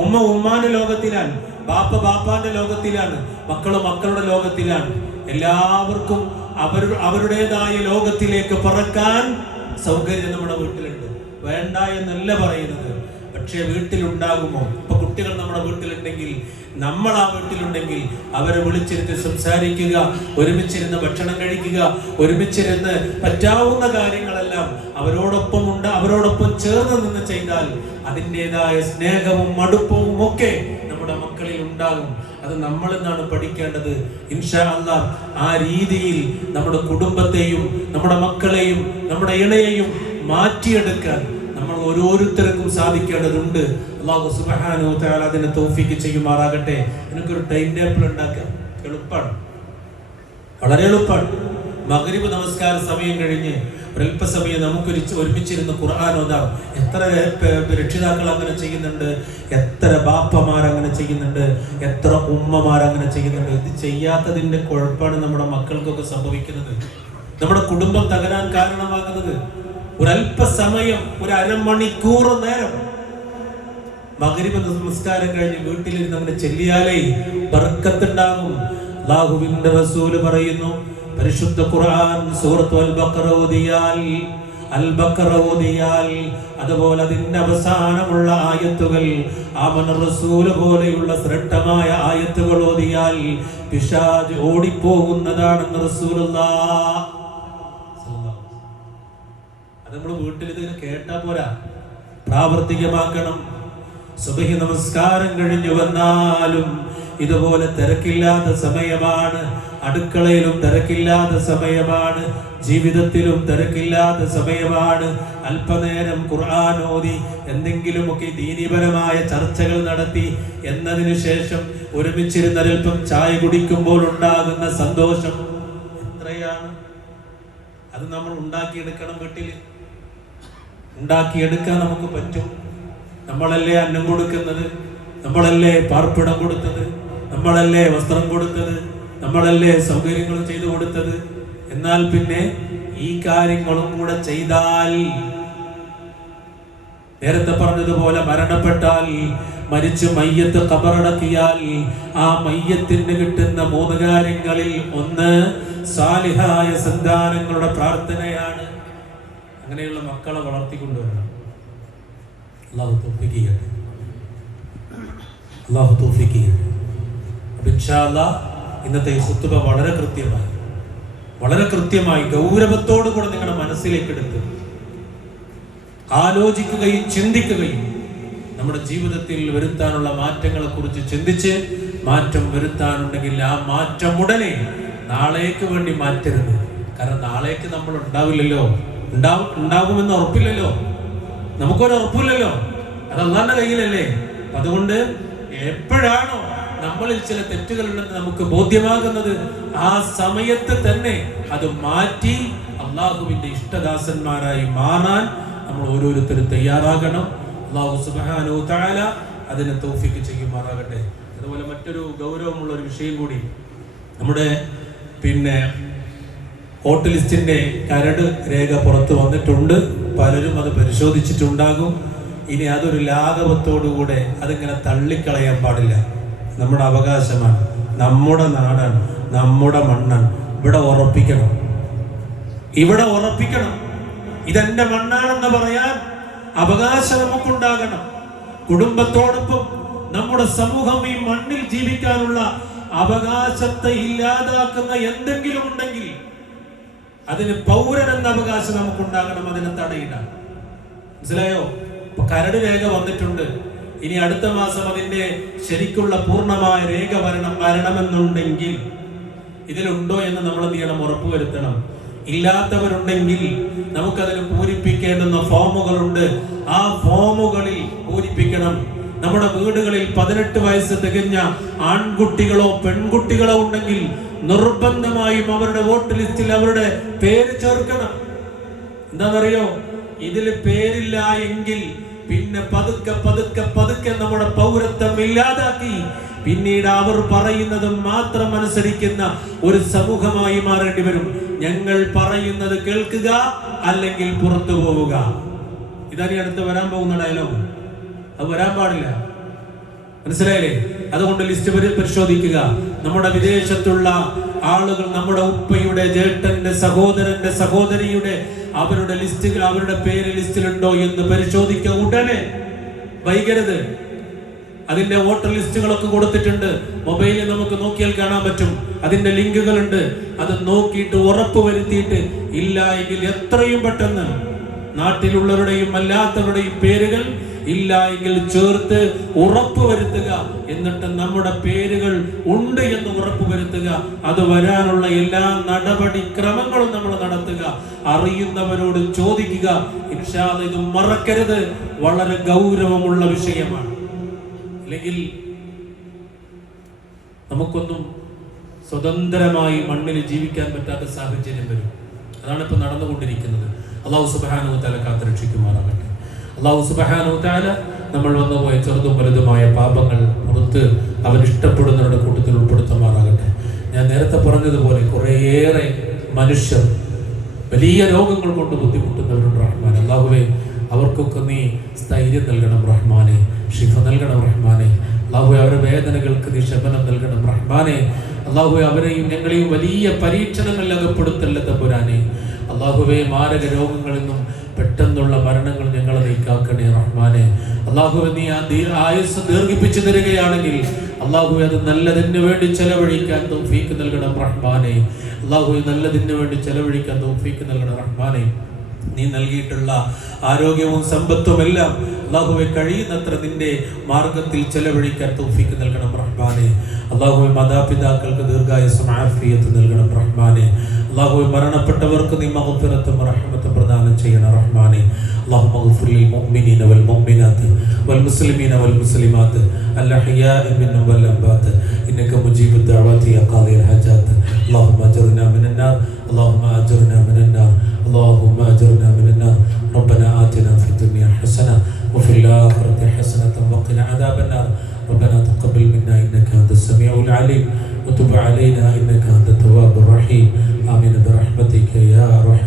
ഉമ്മ ഉമ്മാന്റെ ലോകത്തിലാണ്, ബാപ്പാന്റെ ലോകത്തിലാണ്, മക്കളുടെ ലോകത്തിലാണ്. എല്ലാവർക്കും അവരുടേതായ ലോകത്തിലേക്ക് പറക്കാൻ സൗകര്യം നമ്മുടെ വീട്ടിലുണ്ട്. വേണ്ട എന്നല്ല പറയുന്നത്, പക്ഷെ വീട്ടിലുണ്ടാകുമോ? ഇപ്പൊ കുട്ടികൾ നമ്മുടെ വീട്ടിലുണ്ടെങ്കിൽ, നമ്മൾ ആ വീട്ടിലുണ്ടെങ്കിൽ അവരെ വിളിച്ചിരുന്ന് സംസാരിക്കുക, ഒരുമിച്ചിരുന്ന് ഭക്ഷണം കഴിക്കുക, ഒരുമിച്ചിരുന്ന് പറ്റാവുന്ന കാര്യങ്ങളെല്ലാം അവരോടൊപ്പം ചേർന്ന് നിന്ന് ചെയ്താൽ അതിൻ്റെതായ സ്നേഹവും മടുപ്പവും ഒക്കെ നമ്മുടെ മക്കളിൽ ഉണ്ടാകും. അത് നമ്മൾ എന്നാണ് പഠിക്കേണ്ടത്. ഇൻഷാ അല്ലാഹ് ആ രീതിയിൽ നമ്മുടെ കുടുംബത്തെയും നമ്മുടെ മക്കളെയും നമ്മുടെ ഇണയെയും മാറ്റിയെടുക്കാൻ നമ്മൾ ഓരോരുത്തർക്കും സാധിക്കേണ്ടതുണ്ട്. അല്ലാഹു സുബ്ഹാനഹു വ തആല അതിനെ തൗഫീഖ് ചെയ്യുമാറാകട്ടെ. എനിക്കൊരു ടൈം ടേബിൾ ഉണ്ടാക്കാം. എളുപ്പമാണ്, വളരെ എളുപ്പമാണ്. മഗ്രിബ് നമസ്കാര സമയം കഴിഞ്ഞ് ഒരല്പസമയം നമുക്ക് ഒരുമിച്ചിരുന്ന് ഖുർആൻ ഓതാം. എത്ര രക്ഷിതാക്കൾ അങ്ങനെ ചെയ്യുന്നുണ്ട്, എത്ര ബാപ്പമാർ അങ്ങനെ ചെയ്യുന്നുണ്ട്, എത്ര ഉമ്മമാർ അങ്ങനെ ചെയ്യുന്നുണ്ട്. ഇത് ചെയ്യാത്തതിന്റെ കുഴപ്പമാണ് നമ്മുടെ മക്കൾക്കൊക്കെ സംഭവിക്കുന്നത്, നമ്മുടെ കുടുംബം തകരാൻ കാരണമാകുന്നത്. ഒരല്പസമയം, ഒരു അരമണിക്കൂർ നേരം മഗ്രിബ് നമസ്കാരം കഴിഞ്ഞ് വീട്ടിലിരുന്ന് അങ്ങനെ ചെല്ലിയാലേ ബർക്കത്തുണ്ടാകും. അല്ലാഹുവിന്റെ റസൂൽ പറയുന്നു, പരിശുദ്ധ ഖുർആൻ സൂറത്ത് അൽ-ബഖറ ഓതിയാൽ, അതുപോലെ അതിന്റെ അവസാനമുള്ള ആയത്തുകൾ, ആമന റസൂൽ പോലെയുള്ള ശ്രേഷ്ഠമായ ആയത്തുകൾ ഓതിയാൽ പിശാച് ഓടിപ്പോകുന്നതാണെന്ന് റസൂലുള്ളാഹ്. അത് നമ്മൾ വീട്ടിൽ ഇതിനെ കേട്ടാ പോരാ, പ്രാവർത്തികമാക്കണം. സുബ്ഹി നമസ്കാരം കഴിഞ്ഞു വന്നാലും ഇതുപോലെ തിരക്കില്ലാത്ത സമയമാണ്, അടുക്കളയിലും തിരക്കില്ലാത്ത സമയമാണ്, ജീവിതത്തിലും തിരക്കില്ലാത്ത സമയമാണ്. അല്പനേരം ഖുർആൻ ഓതി എന്തെങ്കിലുമൊക്കെ ദീനീപരമായ ചർച്ചകൾ നടത്തി എന്നതിനു ശേഷം ഒരുമിച്ചിരുന്ന് അല്പം ചായ കുടിക്കുമ്പോൾ ഉണ്ടാകുന്ന സന്തോഷം എത്രയാണ്! അത് നമ്മൾ ഉണ്ടാക്കിയെടുക്കണം. വീട്ടിൽ ഉണ്ടാക്കിയെടുക്കാൻ നമുക്ക് പറ്റും. നമ്മളല്ലേ അന്നം കൊടുക്കുന്നത്, നമ്മളല്ലേ പാർപ്പിടം കൊടുത്തത്, നമ്മളല്ലേ വസ്ത്രം കൊടുത്തത്, നമ്മളല്ലേ സൗകര്യങ്ങൾ ചെയ്തു കൊടുത്തത്. എന്നാൽ പിന്നെ ഈ കാര്യങ്ങളും കൂടെ ചെയ്താൽ, നേരത്തെ പറഞ്ഞതുപോലെ മരണപ്പെട്ടാൽ, മരിച്ച് മയ്യത്ത് ഖബറടക്കിയാൽ ആ മയ്യത്തിന് കിട്ടുന്ന 3 കാര്യങ്ങളിൽ ഒന്ന് സാലിഹായ സന്താനങ്ങളുടെ പ്രാർത്ഥനയാണ്. അങ്ങനെയുള്ള മക്കളെ വളർത്തിക്കൊണ്ടുവരണം. അല്ലാഹു തൗഫീഖ് ചെയ്യട്ടെ, അല്ലാഹു തൗഫീഖ് ചെയ്യട്ടെ. അപ്പോൾ ഇൻഷാ അല്ലാഹ് ഇന്നത്തെ ഈ ഖുത്ബ വളരെ കൃത്യമായി ഗൗരവത്തോടു കൂടെ നിങ്ങളുടെ മനസ്സിലേക്ക് എടുത്ത് ആലോചിക്കുകയും ചിന്തിക്കുകയും നമ്മുടെ ജീവിതത്തിൽ വരുത്താനുള്ള മാറ്റങ്ങളെ കുറിച്ച് ചിന്തിച്ച് മാറ്റം വരുത്താനുണ്ടെങ്കിൽ ആ മാറ്റം ഉടനെ നാളേക്ക് വേണ്ടി മാറ്റരുത്. കാരണം നാളേക്ക് നമ്മൾ ഉണ്ടാവില്ലല്ലോ, ഉണ്ടാകുമെന്ന് ഉറപ്പില്ലല്ലോ, നമുക്കൊരു ഉറപ്പില്ലല്ലോ. അത് അല്ലാഹുവിന്റെ കയ്യിലല്ലേ. അതുകൊണ്ട് എപ്പോഴാണോ നമ്മളിൽ ചില തെറ്റുകളുണ്ടെന്ന് നമുക്ക് ബോധ്യമാകുന്നത് ആ സമയത്ത് തന്നെ അത് മാറ്റി അള്ളാഹുവിന്റെ ഇഷ്ടദാസന്മാരായി മാറാൻ നമ്മൾ ഓരോരുത്തരും തയ്യാറാകണം. അല്ലാഹു സുബ്ഹാനഹു വ തആല അതിനെ തൗഫീഖ് ചെയ്യുമാറാകട്ടെ. അതുപോലെ മറ്റൊരു ഗൗരവമുള്ള ഒരു വിഷയം കൂടി, നമ്മുടെ വോട്ട് ലിസ്റ്റിന്റെ കരട് രേഖ പുറത്തു വന്നിട്ടുണ്ട്. പലരും അത് പരിശോധിച്ചിട്ടുണ്ടാകും. ഇനി അതൊരു ലാഘവത്തോടുകൂടെ അതിങ്ങനെ തള്ളിക്കളയാൻ പാടില്ല. നമ്മുടെ അവകാശമാണ്, നമ്മുടെ നാടാണ്, നമ്മുടെ മണ്ണാണ്. ഇവിടെ ഉറപ്പിക്കണം. ഇതെന്റെ മണ്ണാണെന്ന് പറയാൻ അവകാശം നമുക്കുണ്ടാകണം. കുടുംബത്തോടൊപ്പം നമ്മുടെ സമൂഹം ഈ മണ്ണിൽ ജീവിക്കാനുള്ള അവകാശത്തെ ഇല്ലാതാക്കുന്ന എന്തെങ്കിലും ഉണ്ടെങ്കിൽ അതിന് പൗരൻ എന്ന അവകാശം നമുക്കുണ്ടാകണം, അതിനെ തടയിടാം. മനസ്സിലായോ? ഇപ്പൊ കരട് രേഖ വന്നിട്ടുണ്ട്. ഇനി അടുത്ത മാസം അതിന്റെ ശരിക്കുള്ള പൂർണ്ണമായ രേഖ വരണമെന്നുണ്ടെങ്കിൽ ഇതിലുണ്ടോ എന്ന് നമ്മൾ എന്ത് ചെയ്യണം? ഉറപ്പുവരുത്തണം. ഇല്ലാത്തവരുണ്ടെങ്കിൽ നമുക്കതിന് പൂരിപ്പിക്കേണ്ടുന്ന ഫോമുകളുണ്ട്. ആ ഫോമുകളിൽ പൂരിപ്പിക്കണം. നമ്മുടെ വീടുകളിൽ 18 വയസ്സ് തികഞ്ഞ ആൺകുട്ടികളോ പെൺകുട്ടികളോ ഉണ്ടെങ്കിൽ നിർബന്ധമായും അവരുടെ വോട്ട് ലിസ്റ്റിൽ അവരുടെ പേര് ചേർക്കണം. എന്താണെന്നറിയോ? ഇതിൽ പേരില്ല എങ്കിൽ പിന്നെ പതുക്കെ പതുക്കെ പതുക്കെ നമ്മുടെ പൗരത്വം ഇല്ലാതാക്കി പിന്നീട് അവർ പറയുന്നത് മാത്രം അനുസരിക്കുന്ന ഒരു സമൂഹമായി മാറേണ്ടി വരും. ഞങ്ങൾ പറയുന്നത് കേൾക്കുക, അല്ലെങ്കിൽ പുറത്തു പോവുക. ഇതാണ് അടുത്ത് വരാൻ പോകുന്ന ഡയലോഗ്. അത് വരാൻ പാടില്ല. മനസ്സിലായില്ലേ? അതുകൊണ്ട് ലിസ്റ്റ് പരിശോധിക്കുക. നമ്മുടെ വിദേശത്തുള്ള ആളുകൾ നമ്മുടെ ഉപ്പയുടെ, ജേട്ടന്റെ, സഹോദരന്റെ, സഹോദരിയുടെ അവരുടെ ലിസ്റ്റുകൾ, അവരുടെ പേര് ലിസ്റ്റിലുണ്ടോ എന്ന് പരിശോധിക്കുക. ഉടനെ, വൈകരുത്. അതിന്റെ വോട്ടർ ലിസ്റ്റുകളൊക്കെ കൊടുത്തിട്ടുണ്ട്. മൊബൈലിൽ നമുക്ക് നോക്കിയാൽ കാണാൻ പറ്റും. അതിന്റെ ലിങ്കുകളുണ്ട്. അത് നോക്കിയിട്ട് ഉറപ്പ് വരുത്തിയിട്ട് ഇല്ല എങ്കിൽ എത്രയും പെട്ടെന്ന് നാട്ടിലുള്ളവരുടെയും അല്ലാത്തവരുടെയും പേരുകൾ ഇല്ല എങ്കിൽ ചേർത്ത് ഉറപ്പ് വരുത്തുക. എന്നിട്ട് നമ്മുടെ പേരുകൾ ഉണ്ട് എന്ന് ഉറപ്പ് വരുത്തുക. അത് വരാനുള്ള എല്ലാ നടപടിക്രമങ്ങളും നമ്മൾ നടത്തുക. അറിയുന്നവരോട് ചോദിക്കുക. ഇൻഷാ അല്ലാഹ് ഇത് മറക്കരുത്. വളരെ ഗൗരവമുള്ള വിഷയമാണ്. അല്ലെങ്കിൽ നമുക്കൊന്നും സ്വതന്ത്രമായി മണ്ണിൽ ജീവിക്കാൻ പറ്റാത്ത സാഹചര്യം വരും. അതാണ് ഇപ്പൊ നടന്നുകൊണ്ടിരിക്കുന്നത്. അല്ലാഹു സുബ്ഹാനഹു വ തആല കാത്തുരക്ഷിക്കുമാറാകട്ടെ. അല്ലാഹു സുബ്ഹാനഹു വ തആല നമ്മൾ വന്നുപോയ ചെറുതും വലുതുമായ പാപങ്ങൾ പുറത്ത് അവൻ ഇഷ്ടപ്പെടുന്നവരുടെ കൂട്ടത്തിൽ ഉൾപ്പെടുത്തുമാറാകട്ടെ. ഞാൻ നേരത്തെ പറഞ്ഞതുപോലെ കുറേയേറെ മനുഷ്യർ വലിയ രോഗങ്ങൾ കൊണ്ട് ബുദ്ധിമുട്ടുന്നവരുണ്ട് റഹ്മാൻ. അല്ലാഹുവേ, അവർക്കൊക്കെ നീ സ്ഥൈര്യം നൽകണം റഹ്മാനെ, ശിഫ നൽകണം റഹ്മാനെ. അല്ലാഹുവേ, അവരുടെ വേദനകൾക്ക് നീ ശമനം നൽകണം റഹ്മാനെ. അല്ലാഹുവേ, അവരെയും ഞങ്ങളെയും വലിയ പരീക്ഷണങ്ങളിൽ അകപ്പെടുത്തല്ല തമ്പുരാനെ. അല്ലാഹുവേ, മാരക രോഗങ്ങളിൽ നിന്നും പെട്ടെന്നുള്ള മരണങ്ങൾ ഞങ്ങളെ നീക്കാക്കണേ റഹ്മാനെ. അല്ലാഹുവേ, നീ ആ ആയുസ് ദീർഘിപ്പിച്ചു തരികയാണെങ്കിൽ അല്ലാഹുവേ, അത് നല്ലതിന് വേണ്ടി ചെലവഴിക്കാൻ തൗഫീക്ക് നൽകണം റഹ്മാനെ. അല്ലാഹുവേ, നല്ലതിന് വേണ്ടി ചെലവഴിക്കാൻ തൗഫീക്ക് നൽകണം റഹ്മാനെ. നീ നൽകിയിട്ടുള്ള ആരോഗ്യവും സമ്പത്തും എല്ലാം അല്ലാഹുവേ കഴിയുന്നത്ര നിന്റെ മാർഗത്തിൽ ചെലവഴിക്കാൻ തൗഫീക്ക് നൽകണം റഹ്മാനെ. അല്ലാഹുവേ, മാതാപിതാക്കൾക്ക് ദീർഘായുസ്സും ആഫിയത്ത് നൽകണം റഹ്മാനെ. അല്ലാഹുവേ, മരണപ്പെട്ടവർക്ക് നീ മഗ്ഫിറത്തും റഹ്മത്തും പ്രദാനം ചെയ്യണം റഹ്മാനെ. اللهم اغفر للمؤمنين والمؤمنات والمسلمين والمسلمات الأحياء منهم والأموات إنك مجيب الدعوات يا قاضي الحاجات. اللهم أجرنا من النار، اللهم أجرنا من النار، اللهم أجرنا من النار. ربنا آتنا في الدنيا حسنة وفي الآخرة حسنة وقنا عذاب النار. ربنا تقبل منا إنك أنت السميع العليم وتب علينا إنك أنت التواب الرحيم. آمين برحمتك يا أرحم